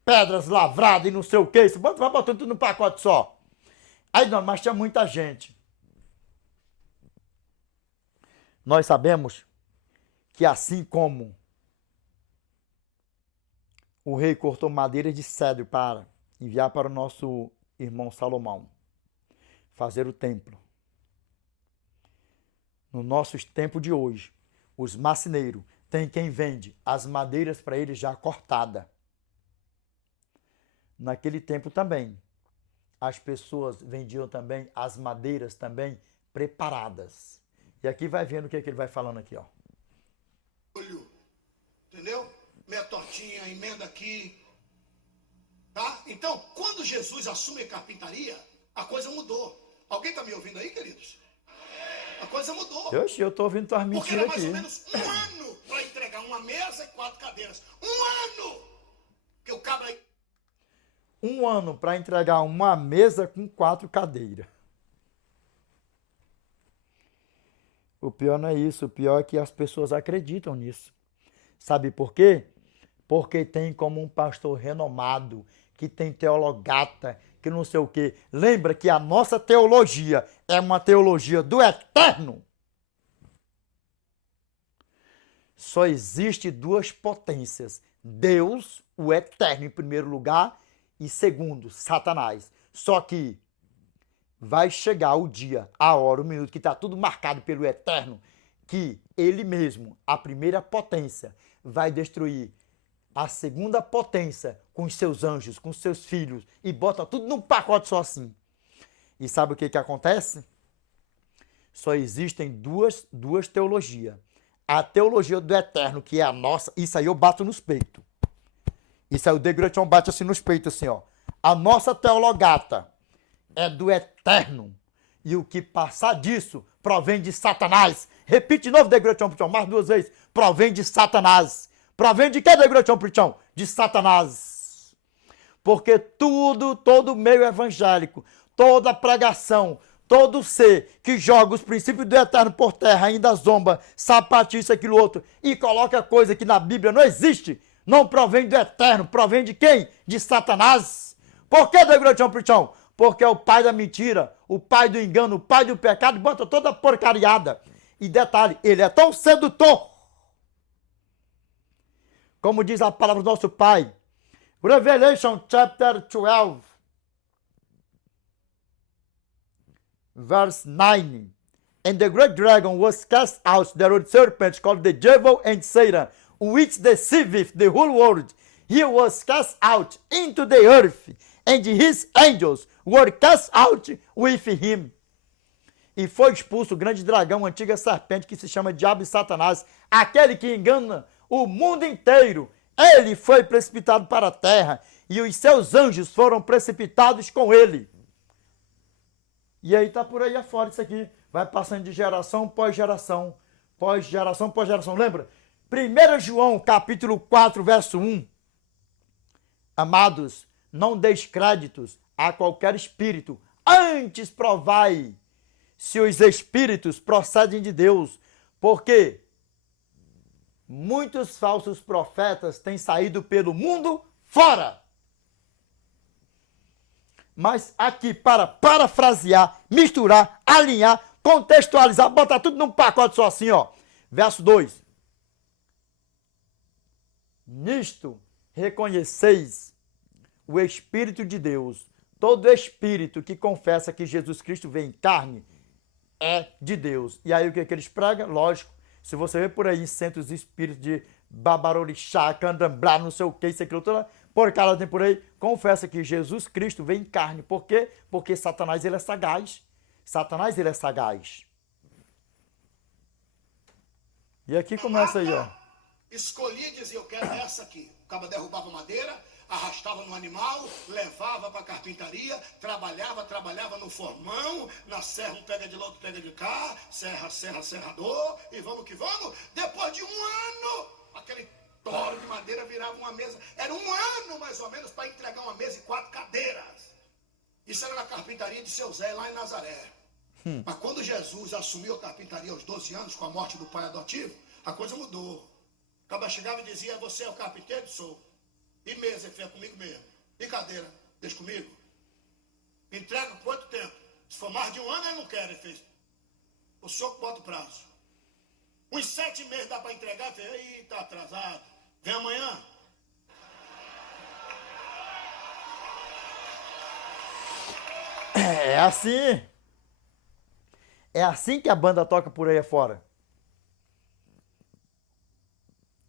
Pedras lavradas e não sei o que. Isso vai botando tudo no pacote só. Aí não, mas tinha muita gente. Nós sabemos que assim como o rei cortou madeira de cedro para enviar para o nosso irmão Salomão fazer o templo. No nosso tempo de hoje, os marceneiros têm quem vende as madeiras para ele já cortada. Naquele tempo também, as pessoas vendiam também as madeiras também preparadas. E aqui vai vendo o que ele vai falando aqui, ó. Entendeu? Meia tortinha, emenda aqui. Tá? Então, quando Jesus assume a carpintaria, a coisa mudou. Alguém está me ouvindo aí, queridos? A coisa mudou. Eu estou ouvindo tuas Porque mentiras era mais aqui. ou menos 1 ano para entregar uma mesa e 4 cadeiras. 1 ano! Que o cabra aí... 1 ano para entregar uma mesa com 4 cadeiras. O pior não é isso. O pior é que as pessoas acreditam nisso. Sabe por quê? Porque tem como um pastor renomado, que tem teologata, que não sei o quê. Lembra que a nossa teologia é uma teologia do eterno. Só existe 2 potências. Deus, o eterno, em primeiro lugar, e segundo, Satanás. Só que vai chegar o dia, a hora, o minuto, que está tudo marcado pelo eterno, que ele mesmo, a primeira potência, vai destruir a segunda potência com os seus anjos, com os seus filhos, e bota tudo num pacote só assim. E sabe o que acontece? Só existem duas teologias. A teologia do eterno, que é a nossa, isso aí eu bato nos peitos. Isso aí o Degratião bate assim nos peitos, assim, ó. A nossa teologata é do eterno. E o que passar disso provém de Satanás. Repite de novo, Degratião Prichão, mais 2 vezes. Provém de Satanás. Provém de que, Degratião Prichão? De Satanás. Porque todo meio evangélico, toda pregação, todo ser que joga os princípios do eterno por terra, ainda zomba, sapatia, isso, aquilo, outro, e coloca coisa que na Bíblia não existe, não provém do eterno, provém de quem? De Satanás. Por que, Degratião Prichão? Porque é o pai da mentira, o pai do engano, o pai do pecado, bota toda a porcariada. E detalhe, ele é tão sedutor. Como diz a palavra do nosso Pai, Revelation chapter 12, verse 9. And the great dragon was cast out, the old serpent called the devil and Satan, which deceiveth the whole world. He was cast out into the earth, and his angels were cast out with him. E foi expulso o grande dragão, a antiga serpente, que se chama Diabo e Satanás, aquele que engana o mundo inteiro. Ele foi precipitado para a terra, e os seus anjos foram precipitados com ele. E aí tá por aí afora isso aqui. Vai passando de geração pós geração. Pós geração pós geração. Lembra? 1 João capítulo 4, verso 1. Amados, não deis créditos a qualquer espírito. Antes provai se os espíritos procedem de Deus. Porque muitos falsos profetas têm saído pelo mundo fora. Mas aqui, para parafrasear, misturar, alinhar, contextualizar, botar tudo num pacote só assim, ó. Verso 2. Nisto reconheceis o Espírito de Deus. Todo espírito que confessa que Jesus Cristo veio em carne é de Deus. E aí o que eles pregam? Lógico, se você vê por aí centros espíritos de babarorixá, candomblé, não sei o que, isso aqui, outra porcada tem por aí, confessa que Jesus Cristo veio em carne. Por quê? Porque Satanás, ele é sagaz. Satanás, ele é sagaz. E aqui começa aí, ó. Escolhi e dizia, eu quero essa aqui. O cabo derrubava madeira, arrastava no animal, levava para a carpintaria, trabalhava no formão, na serra, um pega de lá, outro pega de cá, serrador, e vamos que vamos. Depois de um ano, aquele toro de madeira virava uma mesa. Era um ano, mais ou menos, para entregar uma mesa e 4 cadeiras. Isso era na carpintaria de seu Zé, lá em Nazaré. Mas quando Jesus assumiu a carpintaria aos 12 anos, com a morte do pai adotivo, a coisa mudou. O cara chegava e dizia, você é o carpinteiro? Sou. E mesa, ele fez comigo mesmo. E cadeira, deixa comigo. Entrega por quanto tempo? Se for mais de um ano, ele não quer, ele fez. O senhor bota o prazo. Uns 7 meses dá para entregar, ele fez, ih, tá atrasado. Vem amanhã. É assim. É assim que a banda toca por aí afora.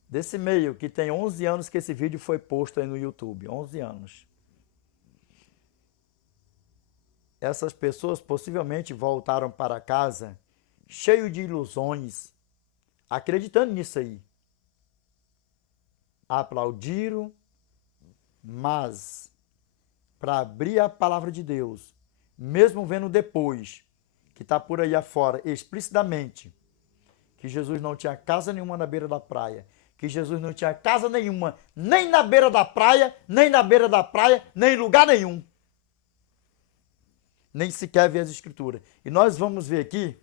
Desse meio, que tem 11 anos que esse vídeo foi posto aí no YouTube. 11 anos. Essas pessoas possivelmente voltaram para casa cheio de ilusões, acreditando nisso aí. Aplaudiram, mas para abrir a palavra de Deus, mesmo vendo depois, que está por aí afora, explicitamente, que Jesus não tinha casa nenhuma na beira da praia, que Jesus não tinha casa nenhuma, nem na beira da praia, nem na beira da praia, nem em lugar nenhum. Nem sequer ver as escrituras. E nós vamos ver aqui,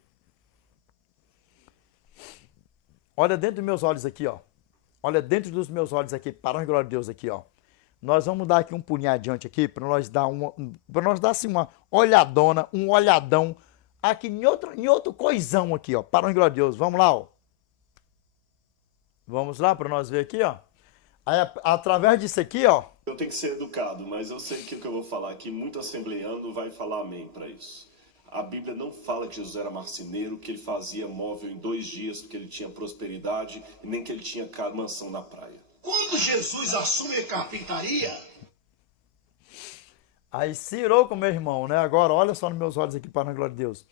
olha dentro dos meus olhos aqui, ó. Olha dentro dos meus olhos aqui, para a glória de Deus aqui, ó. Nós vamos dar aqui um pulinho adiante aqui, para nós dar assim uma olhadona, um olhadão, aqui em outro coisão aqui, ó. Para a glória de Deus, vamos lá, ó. Vamos lá para nós ver aqui, ó. Aí, através disso aqui, ó. Eu tenho que ser educado, mas eu sei que o que eu vou falar aqui, muito assembleando vai falar amém para isso. A Bíblia não fala que Jesus era marceneiro, que ele fazia móvel em 2 dias, porque ele tinha prosperidade, e nem que ele tinha mansão na praia. Quando Jesus assume a carpintaria... Aí cirou com meu irmão, né? Agora, olha só nos meus olhos aqui, para a glória de Deus.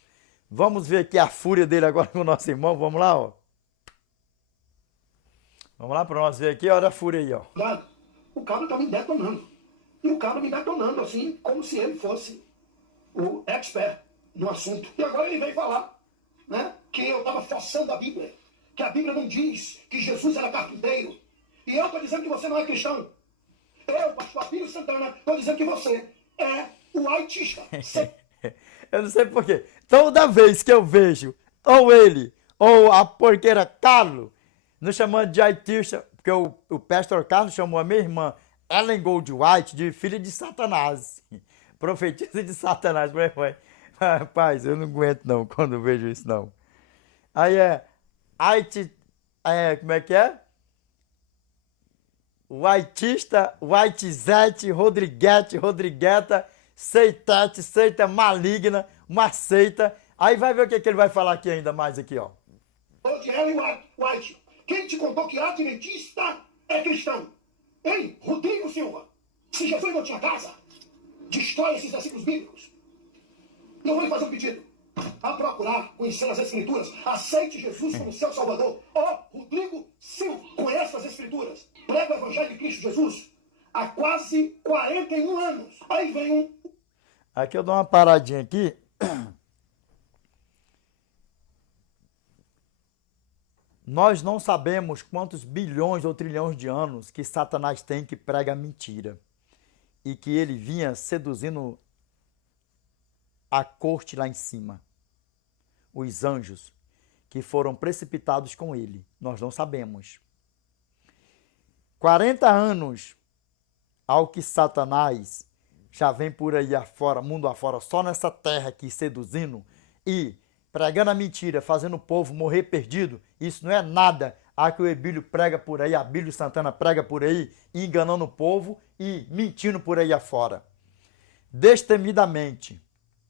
Vamos ver aqui a fúria dele agora com o nosso irmão. Vamos lá, ó. Vamos lá para nós ver aqui, olha a fúria aí, ó. O cara tá me detonando. E o cara me detonando, assim, como se ele fosse o expert no assunto. E agora ele veio falar, né, que eu estava forçando a Bíblia, que a Bíblia não diz que Jesus era carpinteiro. E eu estou dizendo que você não é cristão. Eu, pastor Abílio Santana, estou dizendo que você é o aitista. Eu não sei porquê. Toda vez que eu vejo ou ele ou a porqueira Carlos nos chamando de aitista, porque o pastor Carlos chamou a minha irmã Ellen Gold White de filha de Satanás, profetisa de Satanás. Rapaz, eu não aguento não quando eu vejo isso não. Aí como é que é? Whiteista, Whitezete, Rodriguete, Rodrigueta, Seitete, seita maligna, uma seita. Aí vai ver o que ele vai falar aqui ainda mais aqui, ó. De Ellen White. Quem te contou que adventista é cristão? Hein? Rodrigo Silva. Se Jesus não tinha casa, destrói esses versículos bíblicos. Eu vou lhe fazer um pedido. A procurar conhecer as Escrituras. Aceite Jesus como seu Salvador. Rodrigo Silva. Conhece as Escrituras. Prega o Evangelho de Cristo Jesus há quase 41 anos. Aí vem um... Aqui eu dou uma paradinha aqui. Nós não sabemos quantos bilhões ou trilhões de anos que Satanás tem que prega mentira. E que ele vinha seduzindo a corte lá em cima. Os anjos que foram precipitados com ele. Nós não sabemos. 40 anos ao que Satanás já vem por aí afora, mundo afora, só nessa terra aqui seduzindo e pregando a mentira, fazendo o povo morrer perdido. Isso não é nada a que o Ebílio prega por aí, a Abílio Santana prega por aí, enganando o povo e mentindo por aí afora. Destemidamente.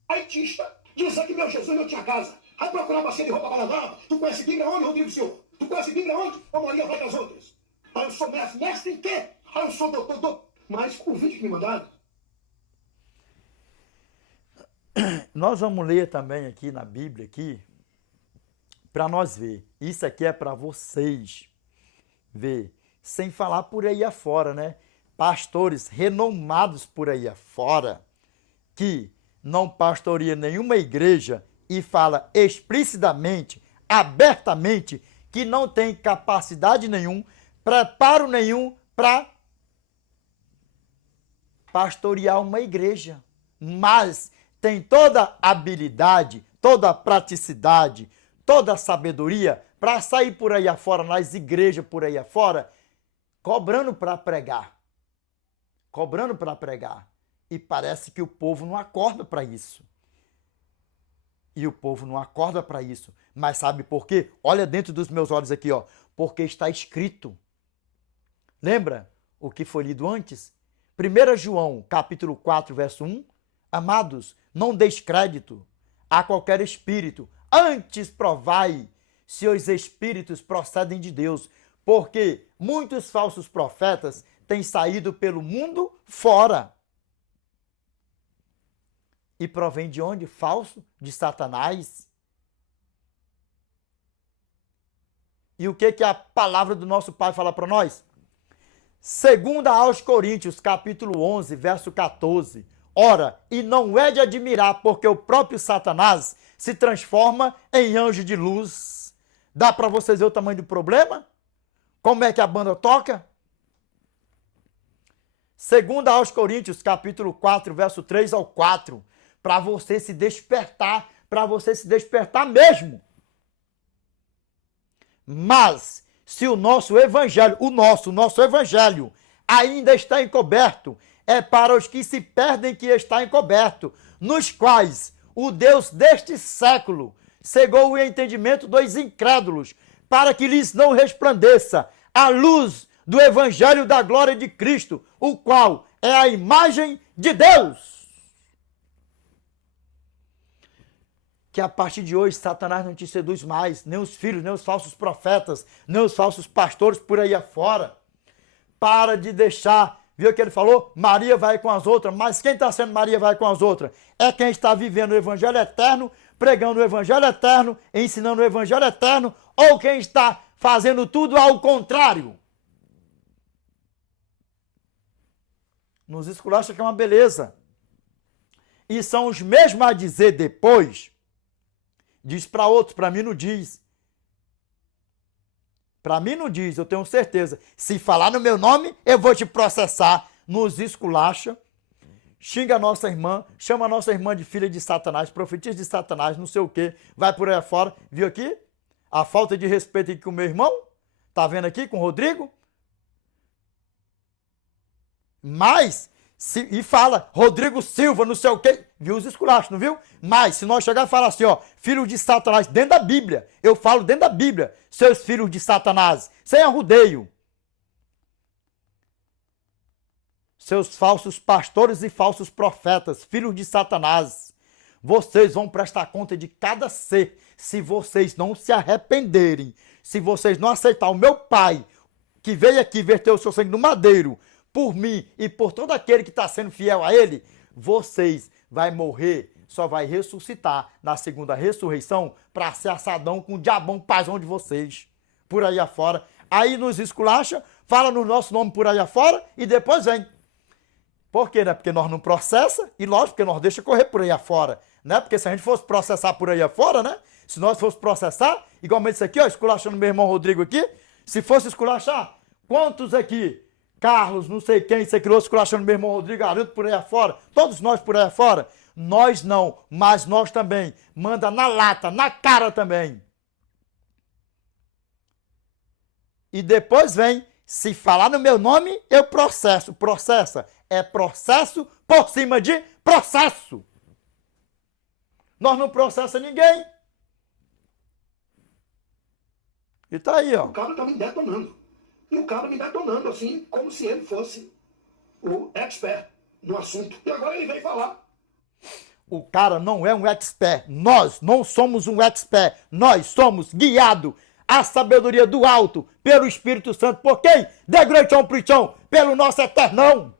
Haitista, disse que meu Jesus não tinha casa. Vai procurar bacia de roupa barandava. Tu conhece Bíblia onde, Rodrigo Silva? Tu conhece Bíblia onde? Ou Maria vai das outras? Aí eu sou mestre. Mestre em quê? Aí eu sou doutor. Mas o vídeo que me mandaram... Nós vamos ler também aqui na Bíblia, aqui, para nós ver. Isso aqui é para vocês ver. Sem falar por aí afora, né? Pastores renomados por aí afora, que não pastoreia nenhuma igreja e fala explicitamente, abertamente, que não tem capacidade nenhum, preparo nenhum para pastorear uma igreja. Mas tem toda a habilidade, toda a praticidade, toda a sabedoria para sair por aí afora, nas igrejas por aí afora, cobrando para pregar. Cobrando para pregar. E parece que o povo não acorda para isso. E o povo não acorda para isso. Mas sabe por quê? Olha dentro dos meus olhos aqui, ó. Porque está escrito. Lembra o que foi lido antes? 1 João, capítulo 4, verso 1. Amados, não deis crédito a qualquer espírito. Antes provai se os espíritos procedem de Deus. Porque muitos falsos profetas têm saído pelo mundo fora. E provém de onde? Falso? De Satanás. E o que a palavra do nosso Pai fala para nós? 2 aos Coríntios, capítulo 11, verso 14. Ora, e não é de admirar, porque o próprio Satanás se transforma em anjo de luz. Dá para vocês ver o tamanho do problema? Como é que a banda toca? 2 aos Coríntios, capítulo 4, verso 3 ao 4. Para você se despertar, mesmo. Mas, se o nosso evangelho, o nosso evangelho ainda está encoberto, é para os que se perdem que está encoberto, nos quais o Deus deste século cegou o entendimento dos incrédulos, para que lhes não resplandeça a luz do evangelho da glória de Cristo, o qual é a imagem de Deus. Que a partir de hoje Satanás não te seduz mais, nem os filhos, nem os falsos profetas, nem os falsos pastores por aí afora. Para de deixar, viu o que ele falou? Maria vai com as outras, mas quem está sendo Maria vai com as outras? É quem está vivendo o evangelho eterno, pregando o evangelho eterno, ensinando o evangelho eterno, ou quem está fazendo tudo ao contrário. Nos esculacha que é uma beleza. E são os mesmos a dizer depois. Diz para outros, para mim não diz. Para mim não diz, eu tenho certeza. Se falar no meu nome, eu vou te processar. Nos esculacha, xinga a nossa irmã, chama a nossa irmã de filha de Satanás, profetiza de Satanás, não sei o quê. Vai por aí afora. Viu aqui? A falta de respeito aqui com o meu irmão. Tá vendo aqui com o Rodrigo? Mas... e fala, Rodrigo Silva, não sei o quê. Viu os esculachos, não viu? Mas, se nós chegar e falar assim, ó, filhos de Satanás, dentro da Bíblia, eu falo dentro da Bíblia, seus filhos de Satanás, sem arrudeio. Seus falsos pastores e falsos profetas, filhos de Satanás, Vocês vão prestar conta de cada ser se vocês não se arrependerem. Se vocês não aceitarem o meu Pai, que veio aqui verter o seu sangue no madeiro, por mim e por todo aquele que está sendo fiel a ele, vocês vai morrer, só vai ressuscitar na segunda ressurreição para ser assadão com o diabão pazão de vocês, por aí afora. Aí nos esculacha, fala no nosso nome por aí afora e depois vem. Por quê, né? Porque nós não processa e lógico, porque nós deixa correr por aí afora, né? Porque se a gente fosse processar por aí afora, né? Se nós fosse processar, igualmente isso aqui, ó, esculachando meu irmão Rodrigo aqui, se fosse esculachar, quantos aqui? Carlos, não sei quem, você criou esculachando meu irmão Rodrigo, Arildo por aí afora, todos nós por aí afora. Nós não, mas nós também. Manda na lata, na cara também. E depois vem, se falar no meu nome, eu processo. Processa. É processo por cima de processo. Nós não processa ninguém. E tá aí, ó. O cara tá me detonando. E o cara me detonando, assim, como se ele fosse o expert no assunto. E agora ele vem falar. O cara não é um expert. Nós não somos um expert. Nós somos guiados à sabedoria do alto pelo Espírito Santo. Por quem? The Great John Preachão. Pelo nosso eternão.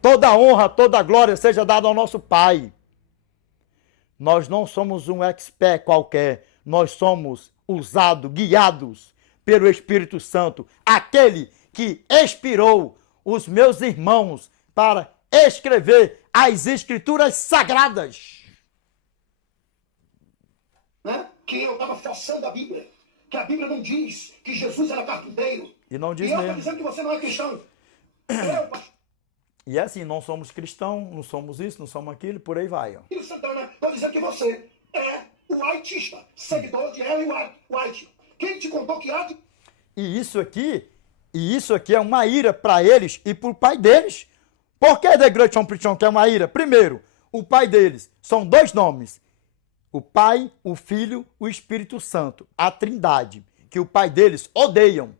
Toda honra, toda glória seja dada ao nosso Pai. Nós não somos um expert qualquer. Nós somos usados, guiados pelo Espírito Santo. Aquele que inspirou os meus irmãos para escrever as Escrituras Sagradas. Né? Que eu estava forçando a Bíblia. Que a Bíblia não diz que Jesus era carpinteiro. E não diz e eu estou mesmo. dizendo que você não é cristão. E é assim, não somos cristãos, não somos isso, não somos aquilo, por aí vai. Ó. E Santana, estou dizendo que você é o whiteista, seguidor de Ellen White. Quem te contou que há de... E isso aqui é uma ira para eles e para o pai deles. Por que The Great John Preachão que é uma ira? Primeiro, o pai deles são dois nomes. O Pai, o Filho, o Espírito Santo. A Trindade, que o pai deles odeiam.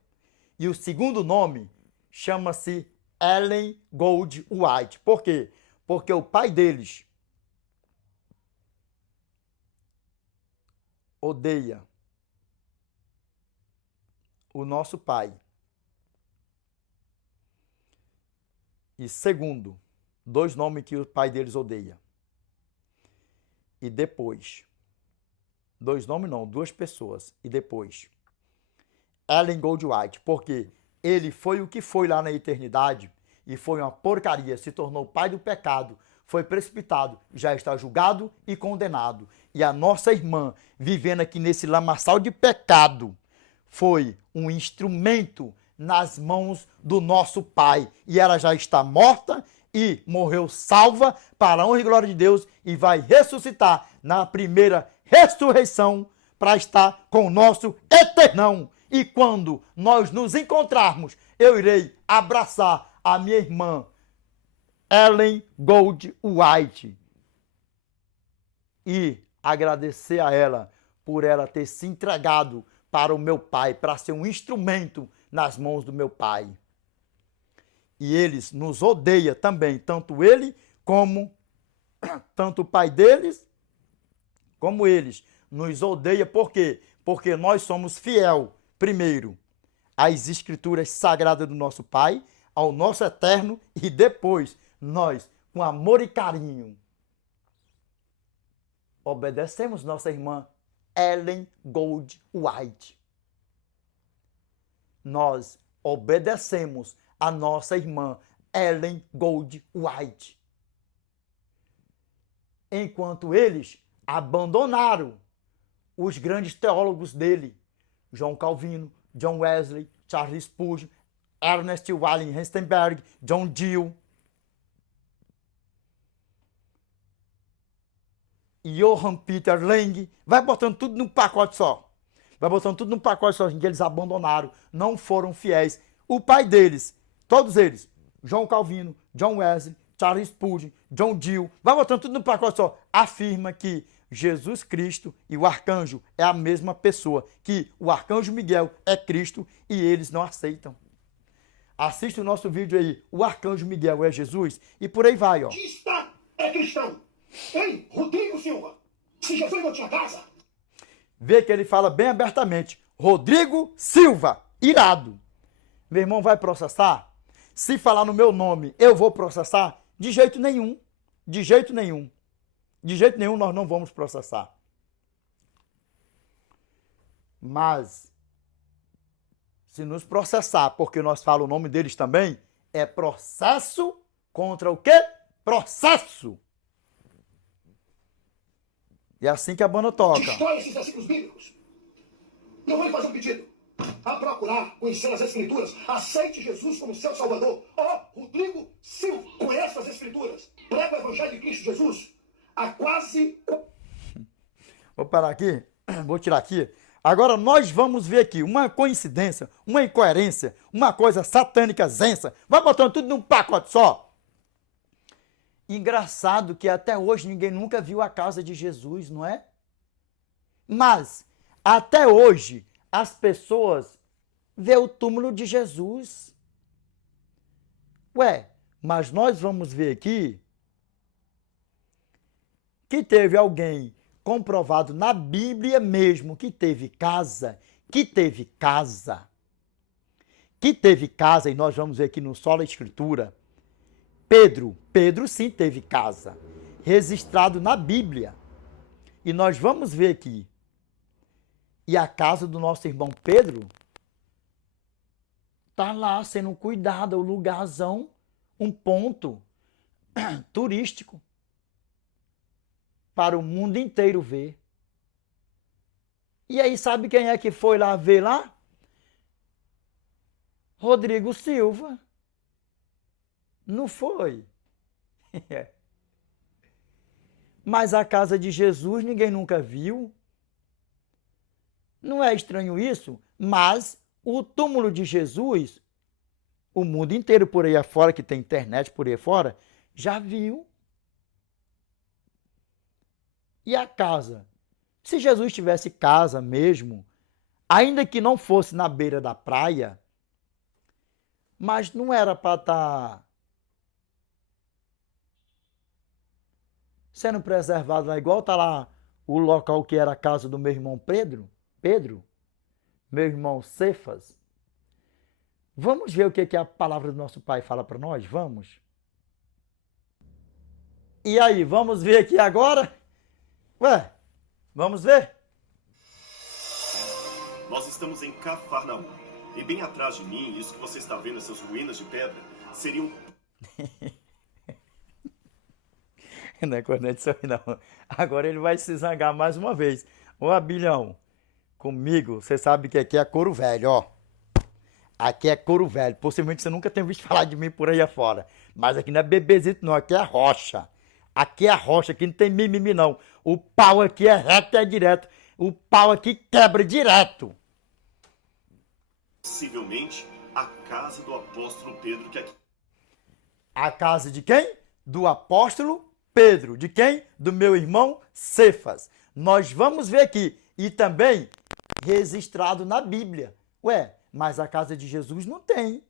E o segundo nome chama-se Ellen Gold White. Por quê? Porque o pai deles odeia o nosso pai. E segundo, dois nomes que o pai deles odeia. E depois, dois nomes não, duas pessoas. E depois, Ellen Gold White, porque ele foi o que foi lá na eternidade e foi uma porcaria, se tornou pai do pecado, foi precipitado, já está julgado e condenado. E a nossa irmã, vivendo aqui nesse lamaçal de pecado, foi um instrumento nas mãos do nosso Pai. E ela já está morta e morreu salva para a honra e glória de Deus e vai ressuscitar na primeira ressurreição para estar com o nosso eternão. E quando nós nos encontrarmos, eu irei abraçar a minha irmã Ellen Gold White e agradecer a ela por ela ter se entregado para o meu pai, para ser um instrumento nas mãos do meu pai. E eles nos odeiam também, tanto ele como tanto o pai deles, como eles nos odeiam. Por quê? Porque nós somos fiel, primeiro, às Escrituras Sagradas do nosso Pai, ao nosso eterno, e depois nós, com amor e carinho, obedecemos nossa irmã Ellen Gold White. Nós obedecemos a nossa irmã Ellen Gold White. Enquanto eles abandonaram os grandes teólogos dele, João Calvino, John Wesley, Charles Spurgeon, Ernest William Henstenberg, John Gill, Johann Peter Lang, vai botando tudo num pacote só. Vai botando tudo num pacote só, que eles abandonaram, não foram fiéis. O pai deles, todos eles, João Calvino, John Wesley, Charles Spurgeon, John Gill, vai botando tudo num pacote só, afirma que Jesus Cristo e o arcanjo é a mesma pessoa, que o arcanjo Miguel é Cristo e eles não aceitam. Assista o nosso vídeo aí, o arcanjo Miguel é Jesus, e por aí vai, ó. É cristão. Ei, Rodrigo Silva, se Jesus não tinha casa... Vê que ele fala bem abertamente. Rodrigo Silva, irado. Meu irmão vai processar? Se falar no meu nome, eu vou processar? De jeito nenhum. De jeito nenhum. De jeito nenhum nós não vamos processar. Mas, se nos processar, porque nós falamos o nome deles também, é processo contra o quê? Processo. E é assim que a banda toca. Destrói esses versículos bíblicos. Eu vou lhe fazer um pedido. A procurar conhecer as Escrituras. Aceite Jesus como seu Salvador. Rodrigo Silva, conhece as Escrituras. Prega o Evangelho de Cristo Jesus. Há quase... Vou parar aqui. Vou tirar aqui. Agora nós vamos ver aqui uma coincidência, uma incoerência, uma coisa satânica zensa. Vai botando tudo num pacote só. Engraçado que até hoje ninguém nunca viu a casa de Jesus, não é? Mas, até hoje, as pessoas vê o túmulo de Jesus. Ué, mas nós vamos ver aqui que teve alguém comprovado na Bíblia mesmo que teve casa, e nós vamos ver aqui no Sola Escritura. Pedro sim teve casa, registrado na Bíblia. E nós vamos ver aqui. E a casa do nosso irmão Pedro está lá sendo cuidada, o lugarzão, um ponto turístico para o mundo inteiro ver. E aí sabe quem é que foi lá ver lá? Rodrigo Silva. Não foi. Mas a casa de Jesus ninguém nunca viu. Não é estranho isso? Mas o túmulo de Jesus, o mundo inteiro por aí afora, que tem internet por aí afora, já viu. E a casa? Se Jesus tivesse casa mesmo, ainda que não fosse na beira da praia, mas não era para estar sendo preservado lá, igual está lá o local que era a casa do meu irmão Pedro, meu irmão Cefas. Vamos ver o que a palavra do nosso Pai fala para nós? Vamos? E aí, vamos ver aqui agora? Ué, vamos ver? Nós estamos em Cafarnaum. E bem atrás de mim, isso que você está vendo, essas ruínas de pedra, seriam... Não é coisa disso aí, não. Agora ele vai se zangar mais uma vez. Ô, Abilhão, comigo, você sabe que aqui é couro velho, ó. Aqui é couro velho. Possivelmente você nunca tenha visto falar de mim por aí afora. Mas aqui não é bebezito, não. Aqui é rocha. Aqui é rocha, aqui não tem mimimi, não. O pau aqui é reto e é direto. O pau aqui quebra direto. Possivelmente a casa do apóstolo Pedro, que aqui... A casa de quem? Do apóstolo Pedro. De quem? Do meu irmão Cefas. Nós vamos ver aqui. E também registrado na Bíblia. Ué, mas a casa de Jesus não tem.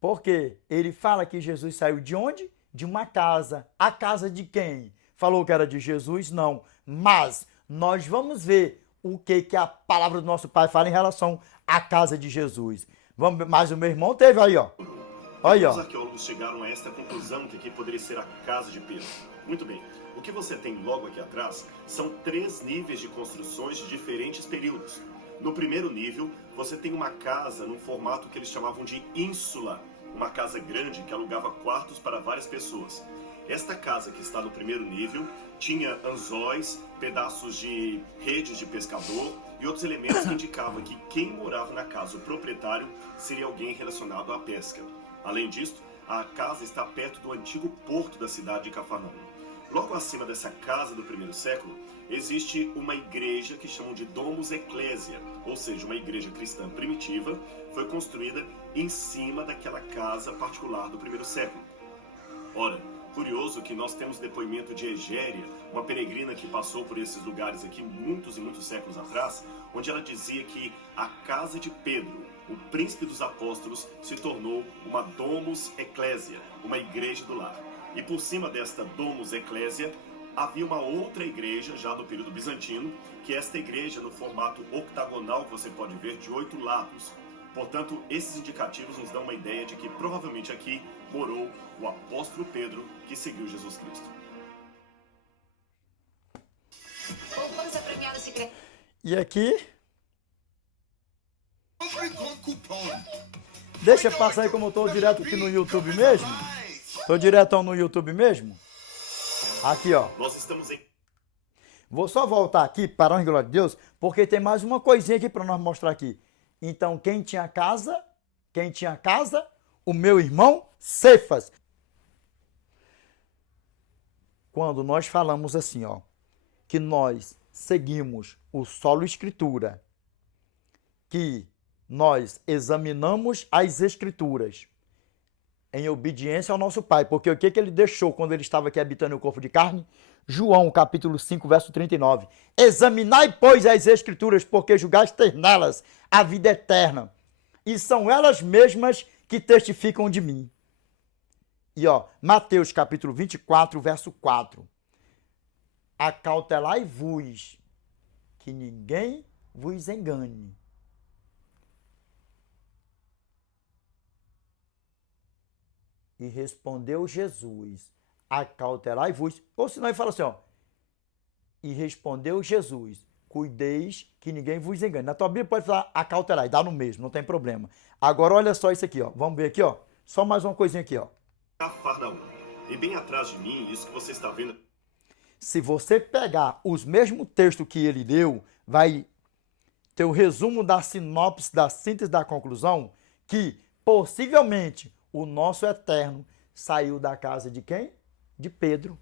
Porque ele fala que Jesus saiu de onde? De uma casa. A casa de quem? Falou que era de Jesus? Não. Mas nós vamos ver o que a palavra do nosso Pai fala em relação à casa de Jesus. Vamos, mas o meu irmão teve aí, ó. Olha, Os arqueólogos chegaram a esta conclusão que aqui poderia ser a casa de Pedro. Muito bem. O que você tem logo aqui atrás são 3 níveis de construções de diferentes períodos. No primeiro nível, você tem uma casa num formato que eles chamavam de ínsula. Uma casa grande que alugava quartos para várias pessoas. Esta casa que está no primeiro nível tinha anzóis, pedaços de redes de pescador e outros elementos que indicavam que quem morava na casa, o proprietário, seria alguém relacionado à pesca. Além disso, a casa está perto do antigo porto da cidade de Cafarnaum. Logo acima dessa casa do primeiro século, existe uma igreja que chamam de Domus Ecclesia, ou seja, uma igreja cristã primitiva, foi construída em cima daquela casa particular do primeiro século. Ora, curioso que nós temos depoimento de Egéria, uma peregrina que passou por esses lugares aqui muitos e muitos séculos atrás, onde ela dizia que a casa de Pedro o príncipe dos apóstolos se tornou uma Domus Ecclesia, uma igreja do lar. E por cima desta Domus Ecclesia havia uma outra igreja, já do período bizantino, que é esta igreja no formato octagonal que você pode ver de 8 lados. Portanto, esses indicativos nos dão uma ideia de que provavelmente aqui morou o apóstolo Pedro, que seguiu Jesus Cristo. Poupança premiada secreta. E aqui... Deixa passar aí como eu estou direto aqui no YouTube mesmo. Estou diretão no YouTube mesmo. Aqui, ó. Nós estamos em... Vou só voltar aqui, para a glória de Deus, porque tem mais uma coisinha aqui para nós mostrar aqui. Então, quem tinha casa? O meu irmão Cefas. Quando nós falamos assim, ó, que nós seguimos o solo escritura, que nós examinamos as escrituras em obediência ao nosso Pai, porque o que ele deixou quando ele estava aqui habitando o corpo de carne? João, capítulo 5, verso 39. Examinai, pois, as escrituras, porque julgais ter nelas a vida eterna, e são elas mesmas que testificam de mim. E ó, Mateus, capítulo 24, verso 4. Acautelai-vos, que ninguém vos engane. E respondeu Jesus, acautelai-vos. Ou senão ele fala assim, ó. E respondeu Jesus, cuideis que ninguém vos engane. Na tua Bíblia pode falar acautelai, dá no mesmo, não tem problema. Agora olha só isso aqui, ó. Vamos ver aqui, ó. Só mais uma coisinha aqui, ó. Cafarnaum. E bem atrás de mim, isso que você está vendo... Se você pegar os mesmos textos que ele deu, vai ter o resumo da sinopse, da síntese, da conclusão, que possivelmente o nosso eterno saiu da casa de quem? De Pedro.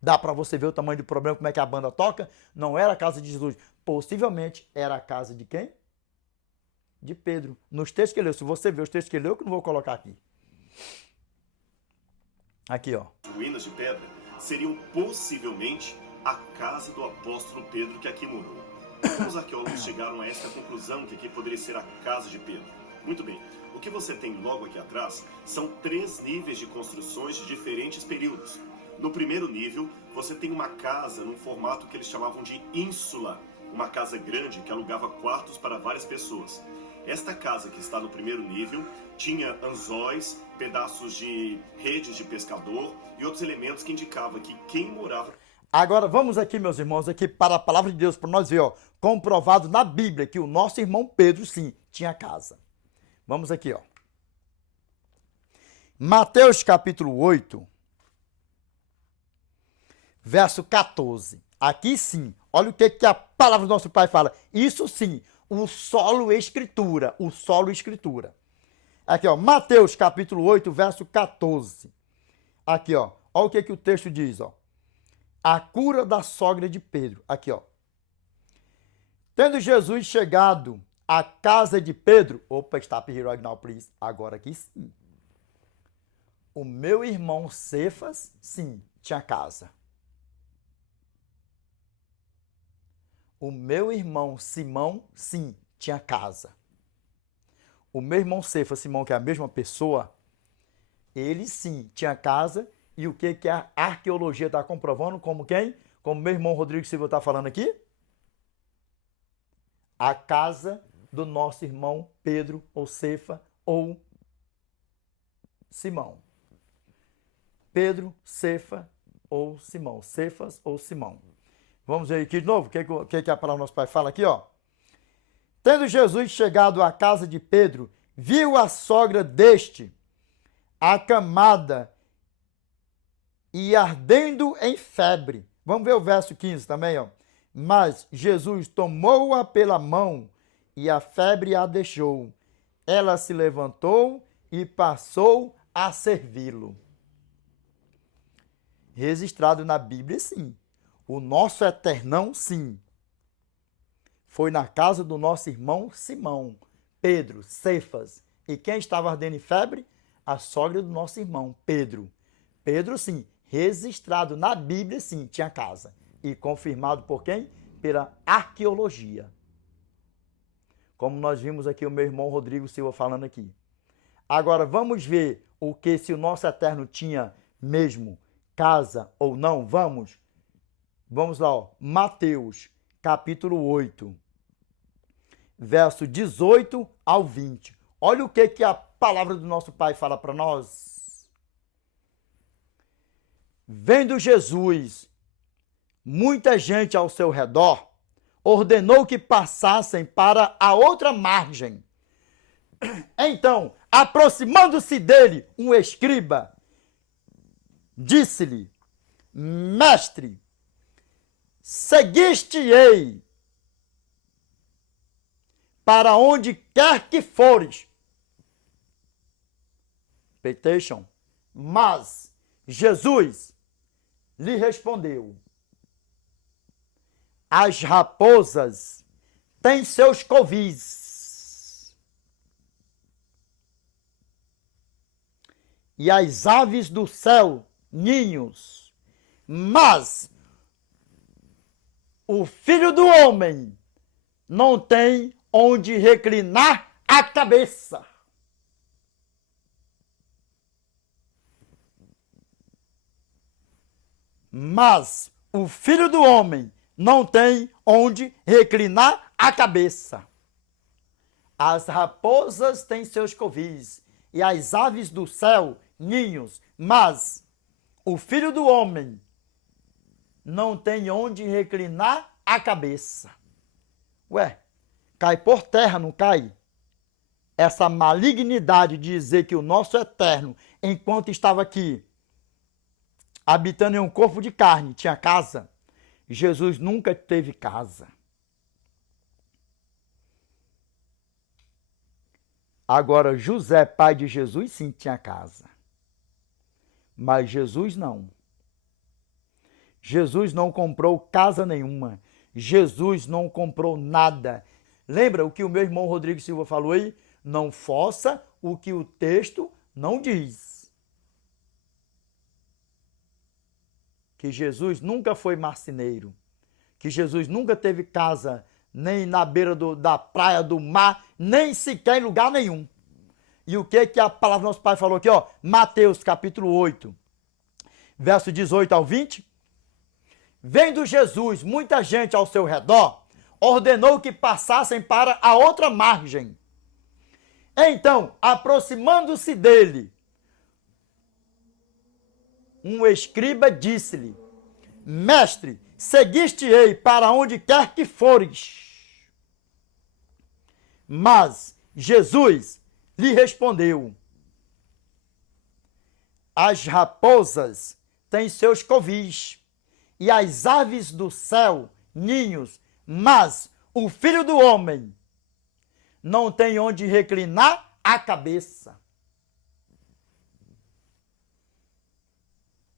Dá para você ver o tamanho do problema, como é que a banda toca? Não era a casa de Jesus. Possivelmente era a casa de quem? De Pedro. Nos textos que ele leu. Se você ver os textos que ele leu, que eu não vou colocar aqui. Aqui, ó. Ruínas de pedra seriam possivelmente a casa do apóstolo Pedro que aqui morou. Como os arqueólogos chegaram a esta conclusão que aqui poderia ser a casa de Pedro? Muito bem, o que você tem logo aqui atrás são 3 níveis de construções de diferentes períodos. No primeiro nível, você tem uma casa num formato que eles chamavam de ínsula, uma casa grande que alugava quartos para várias pessoas. Esta casa que está no primeiro nível tinha anzóis, pedaços de redes de pescador e outros elementos que indicavam que quem morava... Agora vamos aqui, meus irmãos, aqui para a palavra de Deus, para nós ver, ó, comprovado na Bíblia que o nosso irmão Pedro, sim, tinha casa. Vamos aqui, ó. Mateus capítulo 8, verso 14. Aqui sim, olha o que a palavra do nosso Pai fala. Isso sim, o solo escritura, o solo escritura. Aqui, ó, Mateus capítulo 8, verso 14. Aqui, ó, olha o que o texto diz, ó. A cura da sogra de Pedro. Aqui, ó. Tendo Jesus chegado à casa de Pedro... Opa, stop here right now, please. Agora aqui sim. O meu irmão Cefas, sim, tinha casa. O meu irmão Simão, sim, tinha casa. O meu irmão Cefas, Simão, que é a mesma pessoa, ele sim tinha casa. E o que a arqueologia está comprovando? Como quem? Como meu irmão Rodrigo Silva está falando aqui? A casa do nosso irmão Pedro, ou Cefa, ou Simão. Pedro, Cefa ou Simão. Cefas ou Simão. Vamos ver aqui de novo o que a palavra do nosso Pai fala aqui, ó. Tendo Jesus chegado à casa de Pedro, viu a sogra deste, acamada e ardendo em febre. Vamos ver o verso 15 também, ó. Mas Jesus tomou-a pela mão e a febre a deixou. Ela se levantou e passou a servi-lo. Registrado na Bíblia, sim. O nosso eternão, sim. Foi na casa do nosso irmão Simão, Pedro, Cefas. E quem estava ardendo em febre? A sogra do nosso irmão, Pedro. Pedro, sim. Registrado na Bíblia, sim, tinha casa. E confirmado por quem? Pela arqueologia. como nós vimos aqui o meu irmão Rodrigo Silva falando aqui. Agora vamos ver o que se o nosso eterno tinha mesmo casa ou não. Vamos lá, ó. Mateus, capítulo 8, verso 18 ao 20. Olha o que a palavra do nosso Pai fala para nós. Vendo Jesus muita gente ao seu redor, ordenou que passassem para a outra margem. Então, aproximando-se dele, um escriba disse-lhe: Mestre, seguiste-ei para onde quer que fores. Petition. Mas Jesus lhe respondeu: as raposas têm seus covis, e as aves do céu ninhos, mas o Filho do Homem não tem onde reclinar a cabeça. Mas o Filho do Homem não tem onde reclinar a cabeça. As raposas têm seus covis, e as aves do céu ninhos, mas o Filho do Homem não tem onde reclinar a cabeça. Ué, cai por terra, não cai? Essa malignidade de dizer que o nosso eterno, enquanto estava aqui, habitando em um corpo de carne, tinha casa. Jesus nunca teve casa. Agora, José, pai de Jesus, sim, tinha casa. Mas Jesus não. Jesus não comprou casa nenhuma. Jesus não comprou nada. Lembra o que o meu irmão Rodrigo Silva falou aí? Não força o que o texto não diz. Que Jesus nunca foi marceneiro, que Jesus nunca teve casa, nem na beira da praia, do mar, nem sequer em lugar nenhum. E o que a palavra do nosso Pai falou aqui, ó? Mateus, capítulo 8, verso 18 ao 20. Vendo Jesus muita gente ao seu redor, ordenou que passassem para a outra margem. Então, aproximando-se dele, um escriba disse-lhe: Mestre, seguiste-ei para onde quer que fores. Mas Jesus lhe respondeu: as raposas têm seus covis, e as aves do céu ninhos, mas o Filho do Homem não tem onde reclinar a cabeça.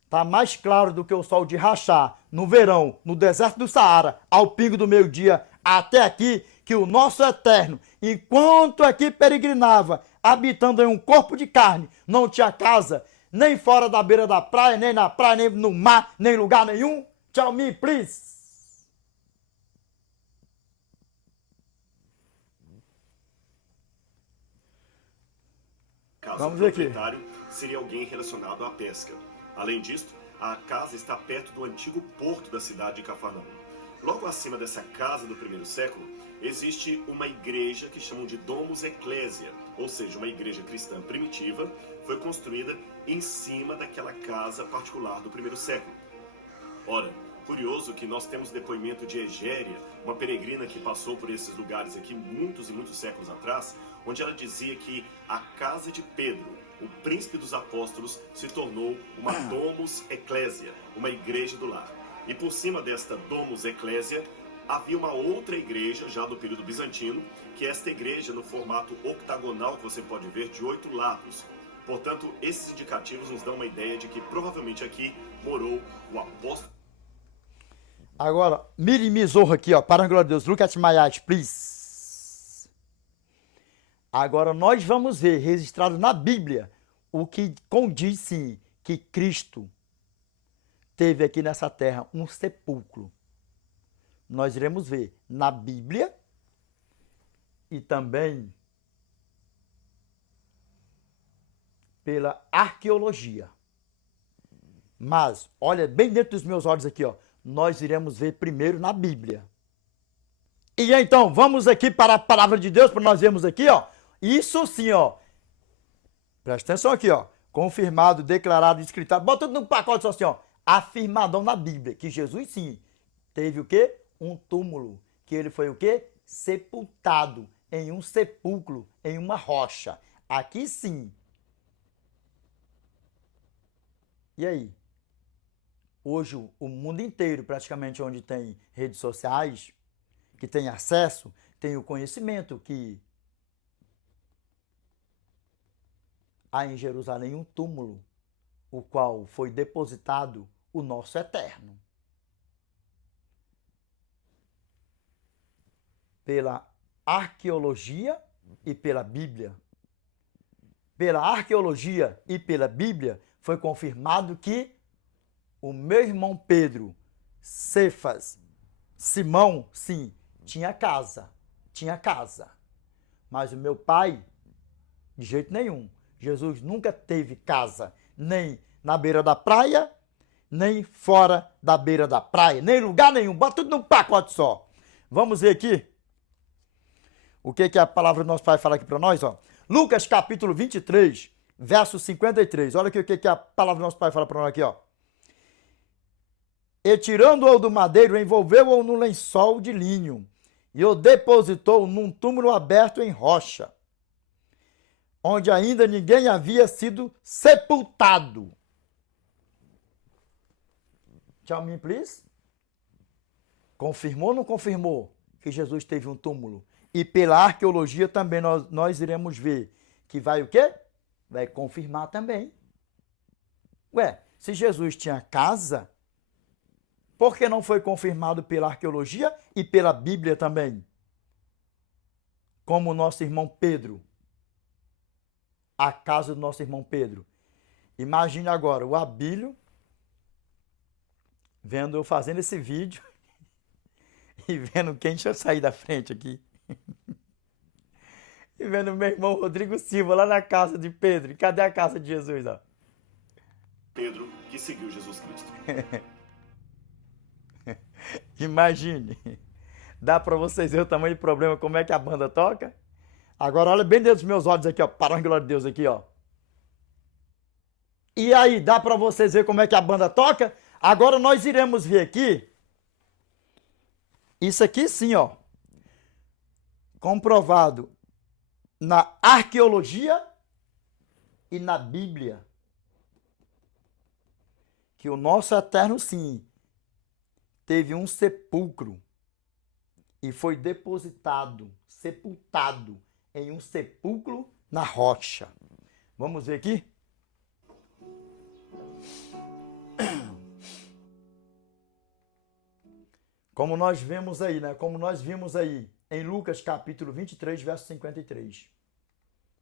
Está mais claro do que o sol de rachar no verão, no deserto do Saara, ao pingo do meio-dia, até aqui, que o nosso eterno, enquanto aqui peregrinava, habitando em um corpo de carne, não tinha casa, nem fora da beira da praia, nem na praia, nem no mar, nem em lugar nenhum. Tell me, please. Vamos ver aqui. Seria alguém relacionado à pesca. Além disso, a casa está perto do antigo porto da cidade de Cafarnaum. Logo acima dessa casa do primeiro século, existe uma igreja que chamam de Domus Ecclesia, ou seja, uma igreja cristã primitiva, foi construída em cima daquela casa particular do primeiro século. Ora, curioso que nós temos depoimento de Egéria, uma peregrina que passou por esses lugares aqui muitos e muitos séculos atrás, onde ela dizia que a casa de Pedro, o príncipe dos apóstolos, se tornou uma Domus Ecclesia, uma igreja do lar. E por cima desta Domus Ecclesia, havia uma outra igreja, já do período bizantino, que é esta igreja no formato octagonal, que você pode ver, de 8 lados. Portanto, esses indicativos nos dão uma ideia de que provavelmente aqui morou o apóstolo. Agora, Miri Mizorro aqui, ó, para a glória de Deus, look at my eyes, please. Agora nós vamos ver, registrado na Bíblia, o que condiz sim, que Cristo teve aqui nessa terra um sepulcro. Nós iremos ver na Bíblia e também pela arqueologia. Mas, olha bem dentro dos meus olhos aqui, ó, nós iremos ver primeiro na Bíblia. E então, vamos aqui para a palavra de Deus, para nós vermos aqui, ó, isso sim, ó, presta atenção aqui, ó, confirmado, declarado, escritado, bota tudo no pacote só assim, ó, afirmadão na Bíblia, que Jesus sim, teve o quê? Um túmulo, que ele foi o quê? Sepultado em um sepulcro, em uma rocha. Aqui sim. E aí? Hoje o mundo inteiro, praticamente onde tem redes sociais, que tem acesso, tem o conhecimento que há em Jerusalém um túmulo, o qual foi depositado o nosso eterno. Pela arqueologia e pela Bíblia. Pela arqueologia e pela Bíblia foi confirmado que o meu irmão Pedro, Cefas, Simão, sim, tinha casa. Mas o meu pai, de jeito nenhum. Jesus nunca teve casa, nem na beira da praia, nem fora da beira da praia, nem lugar nenhum. Bota tudo num pacote só. Vamos ver aqui o que a palavra do nosso Pai fala aqui para nós, ó. Lucas capítulo 23, verso 53. Olha aqui o que a palavra do nosso Pai fala para nós aqui, ó. E tirando-o do madeiro, envolveu-o no lençol de linho e o depositou num túmulo aberto em rocha, onde ainda ninguém havia sido sepultado. Tell me, please. Confirmou ou não confirmou que Jesus teve um túmulo? E pela arqueologia também nós iremos ver que vai o quê? Vai confirmar também. Ué, se Jesus tinha casa, por que não foi confirmado pela arqueologia e pela Bíblia também? Como o nosso irmão Pedro. A casa do nosso irmão Pedro. Imagine agora o Abílio vendo eu fazendo esse vídeo e vendo quem deixa eu sair da frente aqui. E vendo meu irmão Rodrigo Silva lá na casa de Pedro. Cadê a casa de Jesus, ó? Pedro que seguiu Jesus Cristo. Imagine. Dá pra vocês verem o tamanho do problema, como é que a banda toca? Agora olha bem dentro dos meus olhos aqui, ó. Para a glória de Deus aqui, ó. E aí, dá pra vocês verem como é que a banda toca? Agora nós iremos ver aqui. Isso aqui sim, ó. Comprovado na arqueologia e na Bíblia. Que o nosso eterno sim teve um sepulcro e foi depositado, sepultado em um sepulcro na rocha. Vamos ver aqui? Como nós vemos aí, né? Como nós vimos aí em Lucas capítulo 23, verso 53.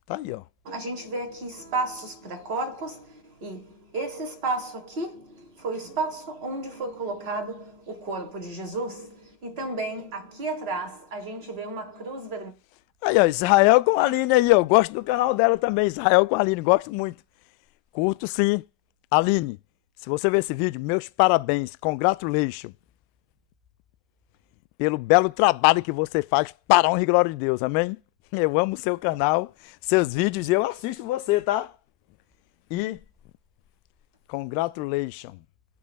Tá aí, ó. A gente vê aqui espaços para corpos e esse espaço aqui foi o espaço onde foi colocado o corpo de Jesus. E também aqui atrás a gente vê uma cruz vermelha. Aí, ó, Israel com a Aline aí, ó. Gosto do canal dela também, Israel com a Aline, gosto muito. Curto sim. Aline, se você ver esse vídeo, meus parabéns, congratulations. Pelo belo trabalho que você faz para a honra e glória de Deus, amém? Eu amo o seu canal, seus vídeos, eu assisto você, tá? E congratulations.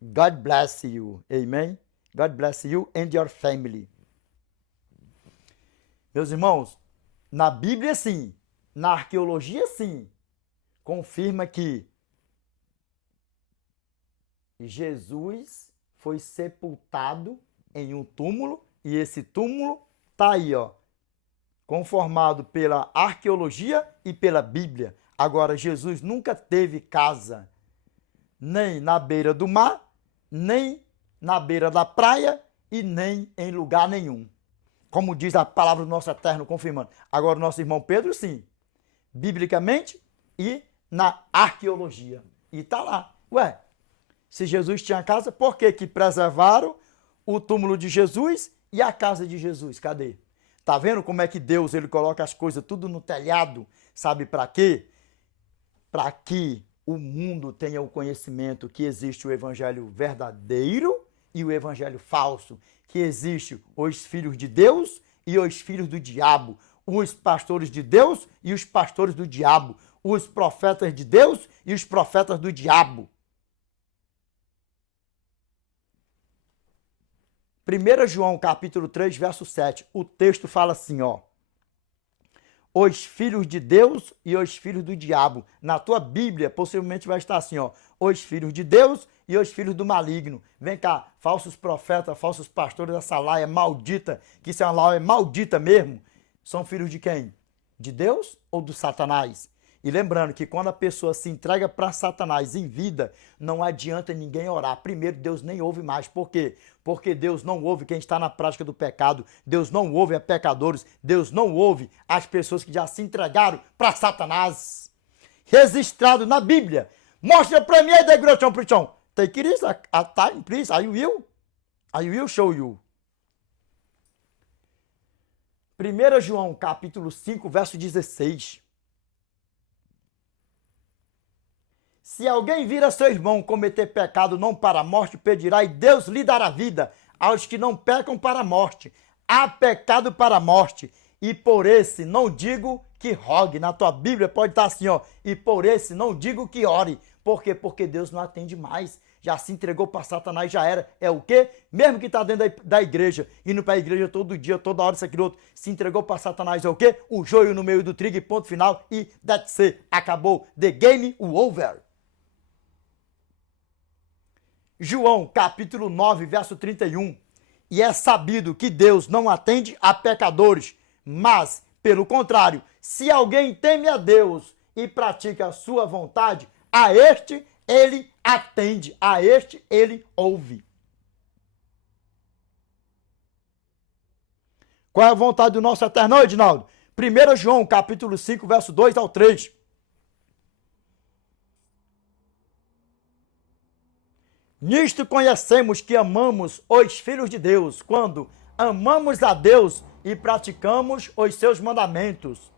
God bless you, amen? God bless you and your family. Meus irmãos, na Bíblia sim, na arqueologia sim, confirma que Jesus foi sepultado em um túmulo e esse túmulo tá aí, ó, conformado pela arqueologia e pela Bíblia. Agora, Jesus nunca teve casa, nem na beira do mar, nem na beira da praia e nem em lugar nenhum. Como diz a palavra do nosso eterno confirmando. Agora, o nosso irmão Pedro, sim, biblicamente e na arqueologia. E tá lá. Ué, se Jesus tinha casa, por que preservaram o túmulo de Jesus e a casa de Jesus? Cadê? Tá vendo como é que Deus ele coloca as coisas tudo no telhado? Sabe para quê? Para que o mundo tenha o conhecimento que existe o evangelho verdadeiro e o evangelho falso, que existe os filhos de Deus e os filhos do diabo, os pastores de Deus e os pastores do diabo, os profetas de Deus e os profetas do diabo. 1 João capítulo 3, verso 7, o texto fala assim, ó. Os filhos de Deus e os filhos do diabo. Na tua Bíblia, possivelmente vai estar assim, ó. Os filhos de Deus e os filhos do maligno. Vem cá, falsos profetas, falsos pastores, essa laia maldita, que isso é uma laia maldita mesmo, são filhos de quem? De Deus ou do Satanás? E lembrando que quando a pessoa se entrega para Satanás em vida, não adianta ninguém orar. Primeiro, Deus nem ouve mais. Por quê? Porque Deus não ouve quem está na prática do pecado. Deus não ouve a pecadores. Deus não ouve as pessoas que já se entregaram para Satanás. Registrado na Bíblia. Mostra para mim aí, the great preaching. Take it a time, please. I will show you. 1 João, capítulo 5, verso 16. Se alguém vir a seu irmão cometer pecado não para a morte, pedirá e Deus lhe dará vida aos que não pecam para a morte. Há pecado para a morte e por esse não digo que rogue. Na tua Bíblia pode estar assim, ó. E por esse não digo que ore. Por quê? Porque Deus não atende mais. Já se entregou para Satanás, já era. É o quê? Mesmo que está dentro da igreja, indo para a igreja todo dia, toda hora, isso, aquilo, outro, se entregou para Satanás, é o quê? O joio no meio do trigo e ponto final e that's it. Acabou. The game over. João, capítulo 9, verso 31. E é sabido que Deus não atende a pecadores, mas, pelo contrário, se alguém teme a Deus e pratica a sua vontade, a este ele atende, a este ele ouve. Qual é a vontade do nosso eterno, Edinaldo? 1 João, capítulo 5, verso 2 ao 3. Nisto conhecemos que amamos os filhos de Deus, quando amamos a Deus e praticamos os seus mandamentos.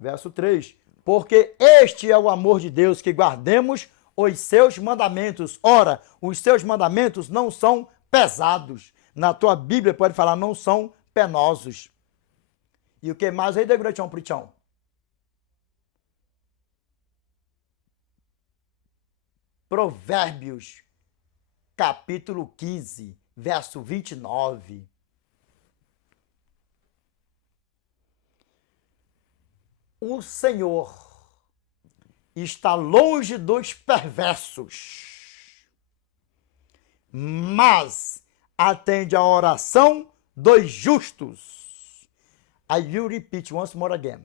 Verso 3. Porque este é o amor de Deus, que guardemos os seus mandamentos. Ora, os seus mandamentos não são pesados. Na tua Bíblia pode falar, não são penosos. E o que mais aí, Degratião Prichão? Provérbios, capítulo 15, verso 29. O Senhor está longe dos perversos, mas atende a oração dos justos. I will repeat once more again.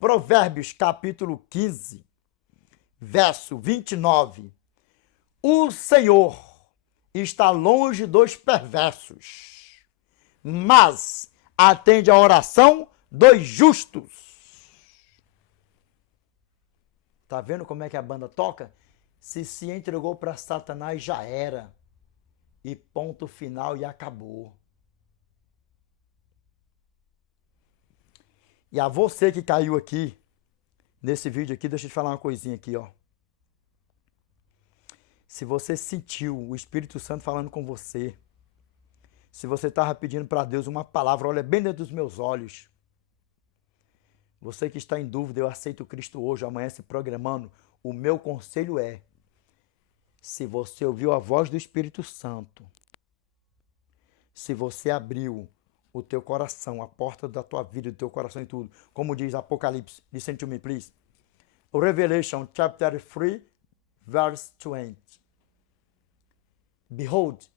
Provérbios, capítulo 15, verso 29. O Senhor está longe dos perversos, mas atende a oração dos justos. Tá vendo como é que a banda toca? Se entregou para Satanás, já era. E ponto final e acabou. E a você que caiu aqui, nesse vídeo aqui, deixa eu te falar uma coisinha aqui, ó. Se você sentiu o Espírito Santo falando com você, se você estava pedindo para Deus uma palavra, olha bem dentro dos meus olhos. Você que está em dúvida, eu aceito Cristo hoje, amanhã se programando, o meu conselho é, se você ouviu a voz do Espírito Santo, se você abriu o teu coração, a porta da tua vida, do teu coração e tudo, como diz Apocalipse, listen to me please, Revelation chapter 3, verse 20. Behold,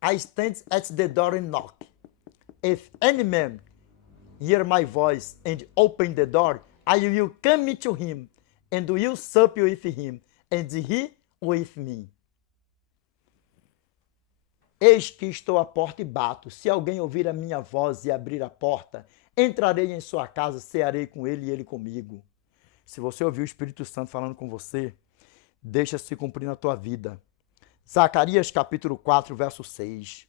I stand at the door and knock. If any man hear my voice and open the door, I will come to him and will sup with him and he with me. Eis que estou à porta e bato. Se alguém ouvir a minha voz e abrir a porta, entrarei em sua casa, cearei com ele e ele comigo. Se você ouviu o Espírito Santo falando com você, deixa se cumprir na tua vida. Zacarias capítulo 4, verso 6.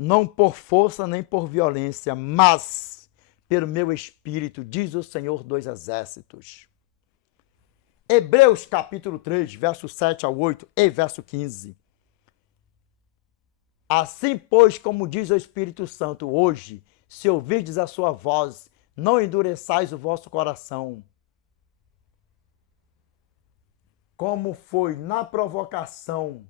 não por força nem por violência, mas pelo meu espírito, diz o Senhor dos Exércitos. Hebreus capítulo 3, verso 7 ao 8 e verso 15. Assim, pois, como diz o Espírito Santo hoje, se ouvirdes a sua voz, não endureçais o vosso coração. Como foi na provocação,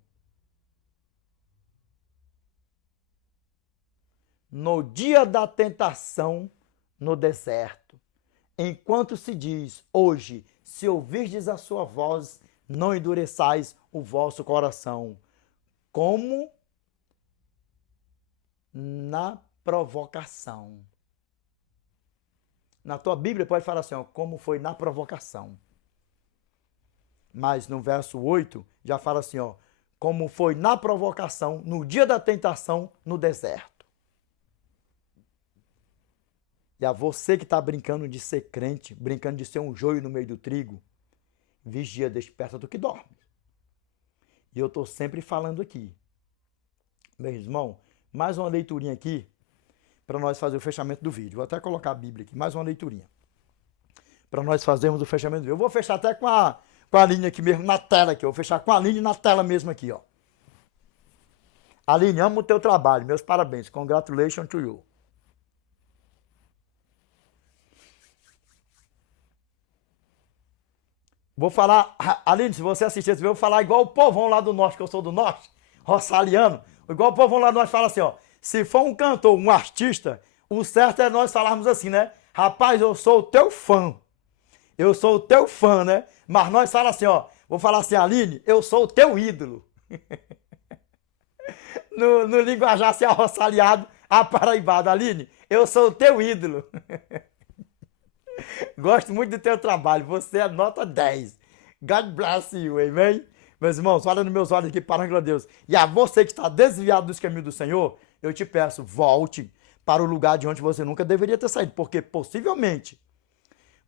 no dia da tentação no deserto, enquanto se diz hoje, se ouvirdes a sua voz, não endureçais o vosso coração. Como na provocação. Na tua Bíblia pode falar assim, ó, como foi na provocação. Mas no verso 8 já fala assim, ó, como foi na provocação, no dia da tentação, no deserto. E a você que está brincando de ser crente, brincando de ser um joio no meio do trigo, vigia, desperta do que dorme. E eu estou sempre falando aqui. Meu irmão, mais uma leiturinha aqui, para nós fazer o fechamento do vídeo. Vou até colocar a Bíblia aqui, mais uma leiturinha. Para nós fazermos o fechamento do vídeo. Eu vou fechar até com a linha aqui mesmo, na tela aqui. Eu vou fechar com a linha na tela mesmo aqui, ó. Aline, amo o teu trabalho. Meus parabéns. Congratulations to you. Vou falar, Aline, se você assistir esse vídeo, eu vou falar igual o povão lá do norte, que eu sou do norte, roçaliano. Igual o povão lá do norte fala assim, ó. Se for um cantor, um artista, o certo é nós falarmos assim, né? Rapaz, eu sou o teu fã. Eu sou o teu fã, né? Mas nós falamos assim, ó. Vou falar assim, Aline, eu sou o teu ídolo. no linguajar assim, arroçaliado, aparaibado. Aline, eu sou o teu ídolo. Gosto muito do teu trabalho. Você é nota 10. God bless you, amen? Meus irmãos, olha nos meus olhos aqui, para a Deus. E a você que está desviado dos caminhos do Senhor, eu te peço, volte para o lugar de onde você nunca deveria ter saído. Porque possivelmente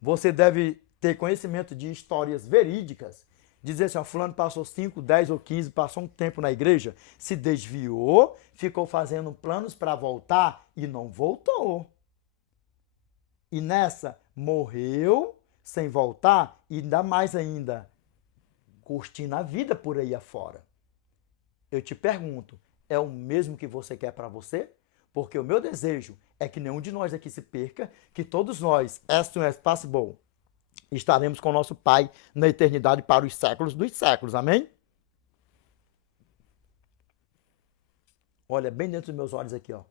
você deve ter conhecimento de histórias verídicas. Dizer assim, ó, fulano passou 5, 10 ou 15, passou um tempo na igreja, se desviou, ficou fazendo planos para voltar e não voltou. E nessa, morreu sem voltar e ainda mais ainda, curtindo a vida por aí afora. Eu te pergunto, é o mesmo que você quer para você? Porque o meu desejo é que nenhum de nós aqui se perca, que todos nós, as soon as possible, estaremos com o nosso Pai na eternidade para os séculos dos séculos. Amém? Olha, bem dentro dos meus olhos aqui, ó.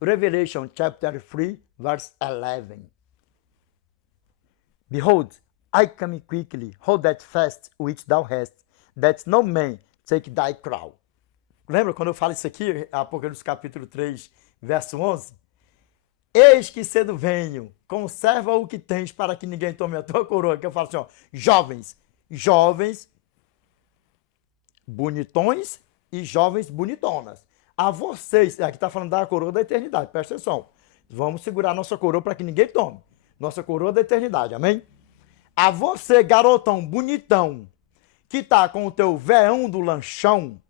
Revelation chapter 3, verse 11. Behold, I come quickly, hold that fast which thou hast, that no man take thy crown. Lembra quando eu falo isso aqui, Apocalipse capítulo 3, verso 11? Eis que cedo venho, conserva o que tens para que ninguém tome a tua coroa. Que eu falo assim, ó, jovens, bonitões e jovens bonitonas. A vocês, aqui está falando da coroa da eternidade, presta atenção. Vamos segurar nossa coroa para que ninguém tome. Nossa coroa da eternidade, amém? A você, garotão bonitão, que tá com o teu véão do lanchão,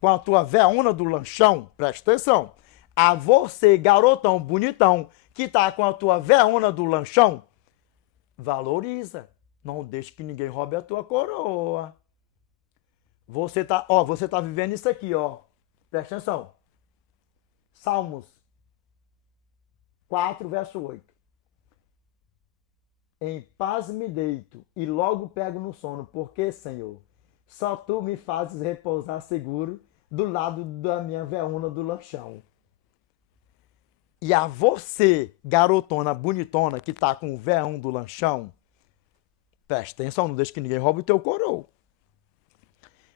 com a tua véona do lanchão, presta atenção. A você, garotão bonitão, que tá com a tua véona do lanchão, valoriza. Não deixe que ninguém roube a tua coroa. Você tá vivendo isso aqui, ó. Presta atenção. Salmos 4, verso 8. Em paz me deito e logo pego no sono, porque, Senhor, só tu me fazes repousar seguro do lado da minha véona do lanchão. E a você, garotona bonitona, que tá com o véão do lanchão, presta atenção, não deixe que ninguém roube o teu coroa.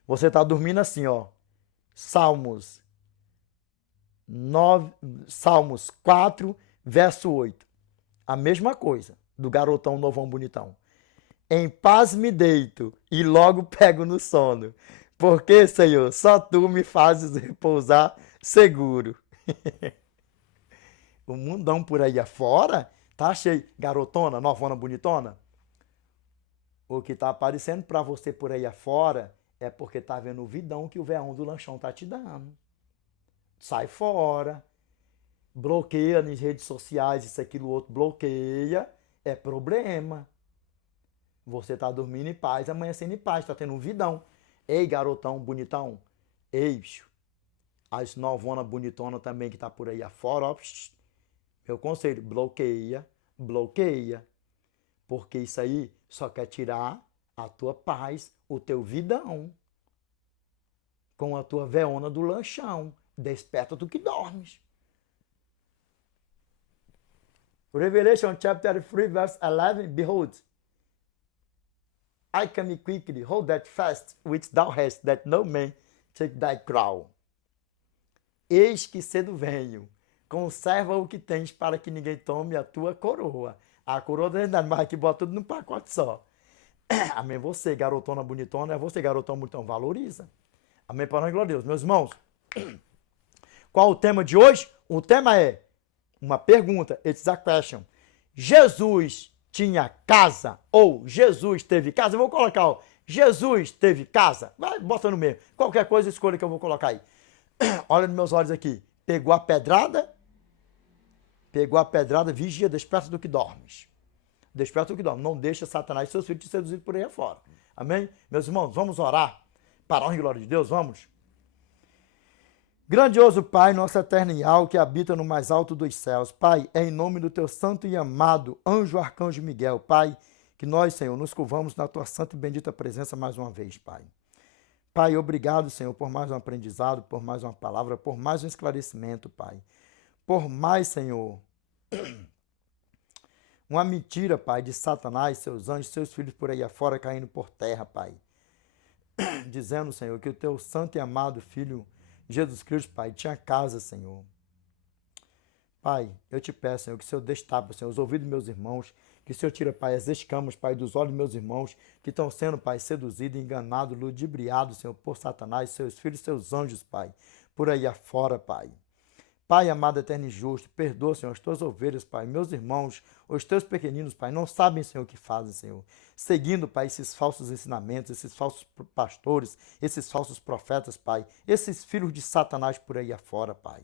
Você tá dormindo assim, ó. Salmos 4, verso 8. A mesma coisa do garotão novão bonitão. Em paz me deito e logo pego no sono. Porque, Senhor, só tu me fazes repousar seguro. O mundão por aí afora tá cheio. Garotona, novona, bonitona. O que tá aparecendo para você por aí afora é porque tá vendo o vidão que o véão do lanchão tá te dando. sai fora. Bloqueia nas redes sociais, isso, aquilo, outro, bloqueia. É problema. Você tá dormindo em paz, amanhecendo em paz, tá tendo um vidão. Ei, garotão bonitão. Ei, bicho. As novonas bonitonas também que tá por aí afora, ó. Meu conselho, bloqueia, bloqueia. Porque isso aí só quer tirar a tua paz, o teu vidão. Com a tua veona do lanchão. Desperta tu que dormes. Revelation chapter 3 verse 11, behold, I come quickly, hold that fast which thou hast, that no man take thy crown. Eis que cedo venho, conserva o que tens para que ninguém tome a tua coroa. A coroa da verdade, mas aqui bota tudo num pacote só. Amém, você garotona bonitona, é você garotão bonitão, valoriza. Amém, para nós, glória a Deus. Meus irmãos, qual o tema de hoje? O tema é uma pergunta, it's a question. Jesus tinha casa ou Jesus teve casa? Eu vou colocar, ó, Jesus teve casa. Vai, bota no meio. Qualquer coisa, escolha que eu vou colocar aí. Olha nos meus olhos aqui. Pegou a pedrada, vigia, desperta do que dormes. Desperta do que dormes. Não deixa Satanás e seus filhos te seduzir por aí afora. Amém? Meus irmãos, vamos orar para a honra e glória de Deus, vamos? Grandioso Pai, nosso eterno Yahweh, que habita no mais alto dos céus. Pai, é em nome do teu santo e amado anjo arcanjo Miguel, Pai, que nós, Senhor, nos curvamos na tua santa e bendita presença mais uma vez, Pai. Pai, obrigado, Senhor, por mais um aprendizado, por mais uma palavra, por mais um esclarecimento, Pai. Por mais, Senhor, uma mentira, Pai, de Satanás, seus anjos, seus filhos por aí afora caindo por terra, Pai. Dizendo, Senhor, que o teu santo e amado Filho Jesus Cristo, Pai, tinha casa, Senhor. Pai, eu te peço, Senhor, que o Senhor destapa, Senhor, os ouvidos dos meus irmãos, que o Senhor tira, Pai, as escamas, Pai, dos olhos dos meus irmãos, que estão sendo, Pai, seduzidos, enganados, ludibriados, Senhor, por Satanás, seus filhos, seus anjos, Pai, por aí afora, Pai. Pai, amado, eterno e justo, perdoa, Senhor, as tuas ovelhas, Pai, meus irmãos, os teus pequeninos, Pai, não sabem, Senhor, o que fazem, Senhor. Seguindo, Pai, esses falsos ensinamentos, esses falsos pastores, esses falsos profetas, Pai, esses filhos de Satanás por aí afora, Pai.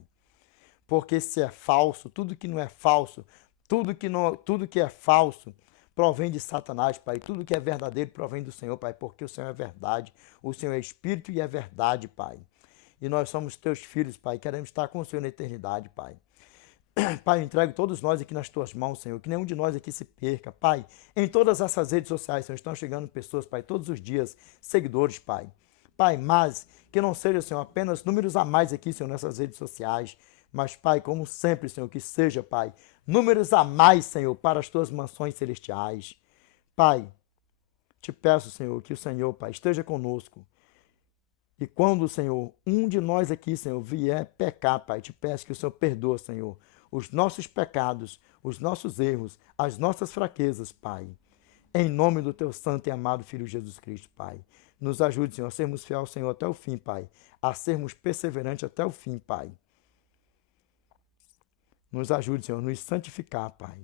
Porque se é falso, tudo que não é falso, tudo que é falso provém de Satanás, Pai. Tudo que é verdadeiro provém do Senhor, Pai, porque o Senhor é verdade, o Senhor é Espírito e é verdade, Pai. E nós somos teus filhos, Pai, queremos estar com o Senhor na eternidade, Pai. Pai, eu entrego todos nós aqui nas tuas mãos, Senhor, que nenhum de nós aqui se perca, Pai. Em todas essas redes sociais, Senhor, estão chegando pessoas, Pai, todos os dias, seguidores, Pai. Pai, mas que não seja, Senhor, apenas números a mais aqui, Senhor, nessas redes sociais, mas, Pai, como sempre, Senhor, que seja, Pai, números a mais, Senhor, para as tuas mansões celestiais. Pai, te peço, Senhor, que o Senhor, Pai, esteja conosco. E quando, Senhor, um de nós aqui, Senhor, vier pecar, Pai, te peço que o Senhor perdoa, Senhor, os nossos pecados, os nossos erros, as nossas fraquezas, Pai. Em nome do teu santo e amado Filho Jesus Cristo, Pai. Nos ajude, Senhor, a sermos fiéis ao Senhor até o fim, Pai. A sermos perseverantes até o fim, Pai. Nos ajude, Senhor, a nos santificar, Pai.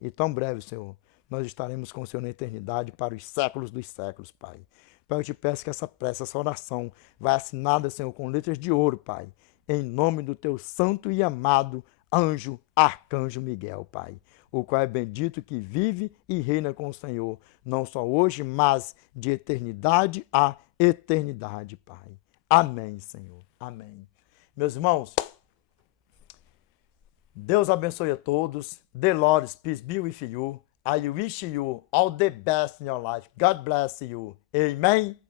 E tão breve, Senhor, nós estaremos com o Senhor na eternidade para os séculos dos séculos, Pai. Pai, eu te peço que essa prece, essa oração, vai assinada, Senhor, com letras de ouro, Pai. Em nome do teu santo e amado anjo, arcanjo Miguel, Pai. O qual é bendito que vive e reina com o Senhor, não só hoje, mas de eternidade a eternidade, Pai. Amém, Senhor. Amém. Meus irmãos, Deus abençoe a todos. The Lord's peace be with you. I wish you all the best in your life. God bless you. Amen.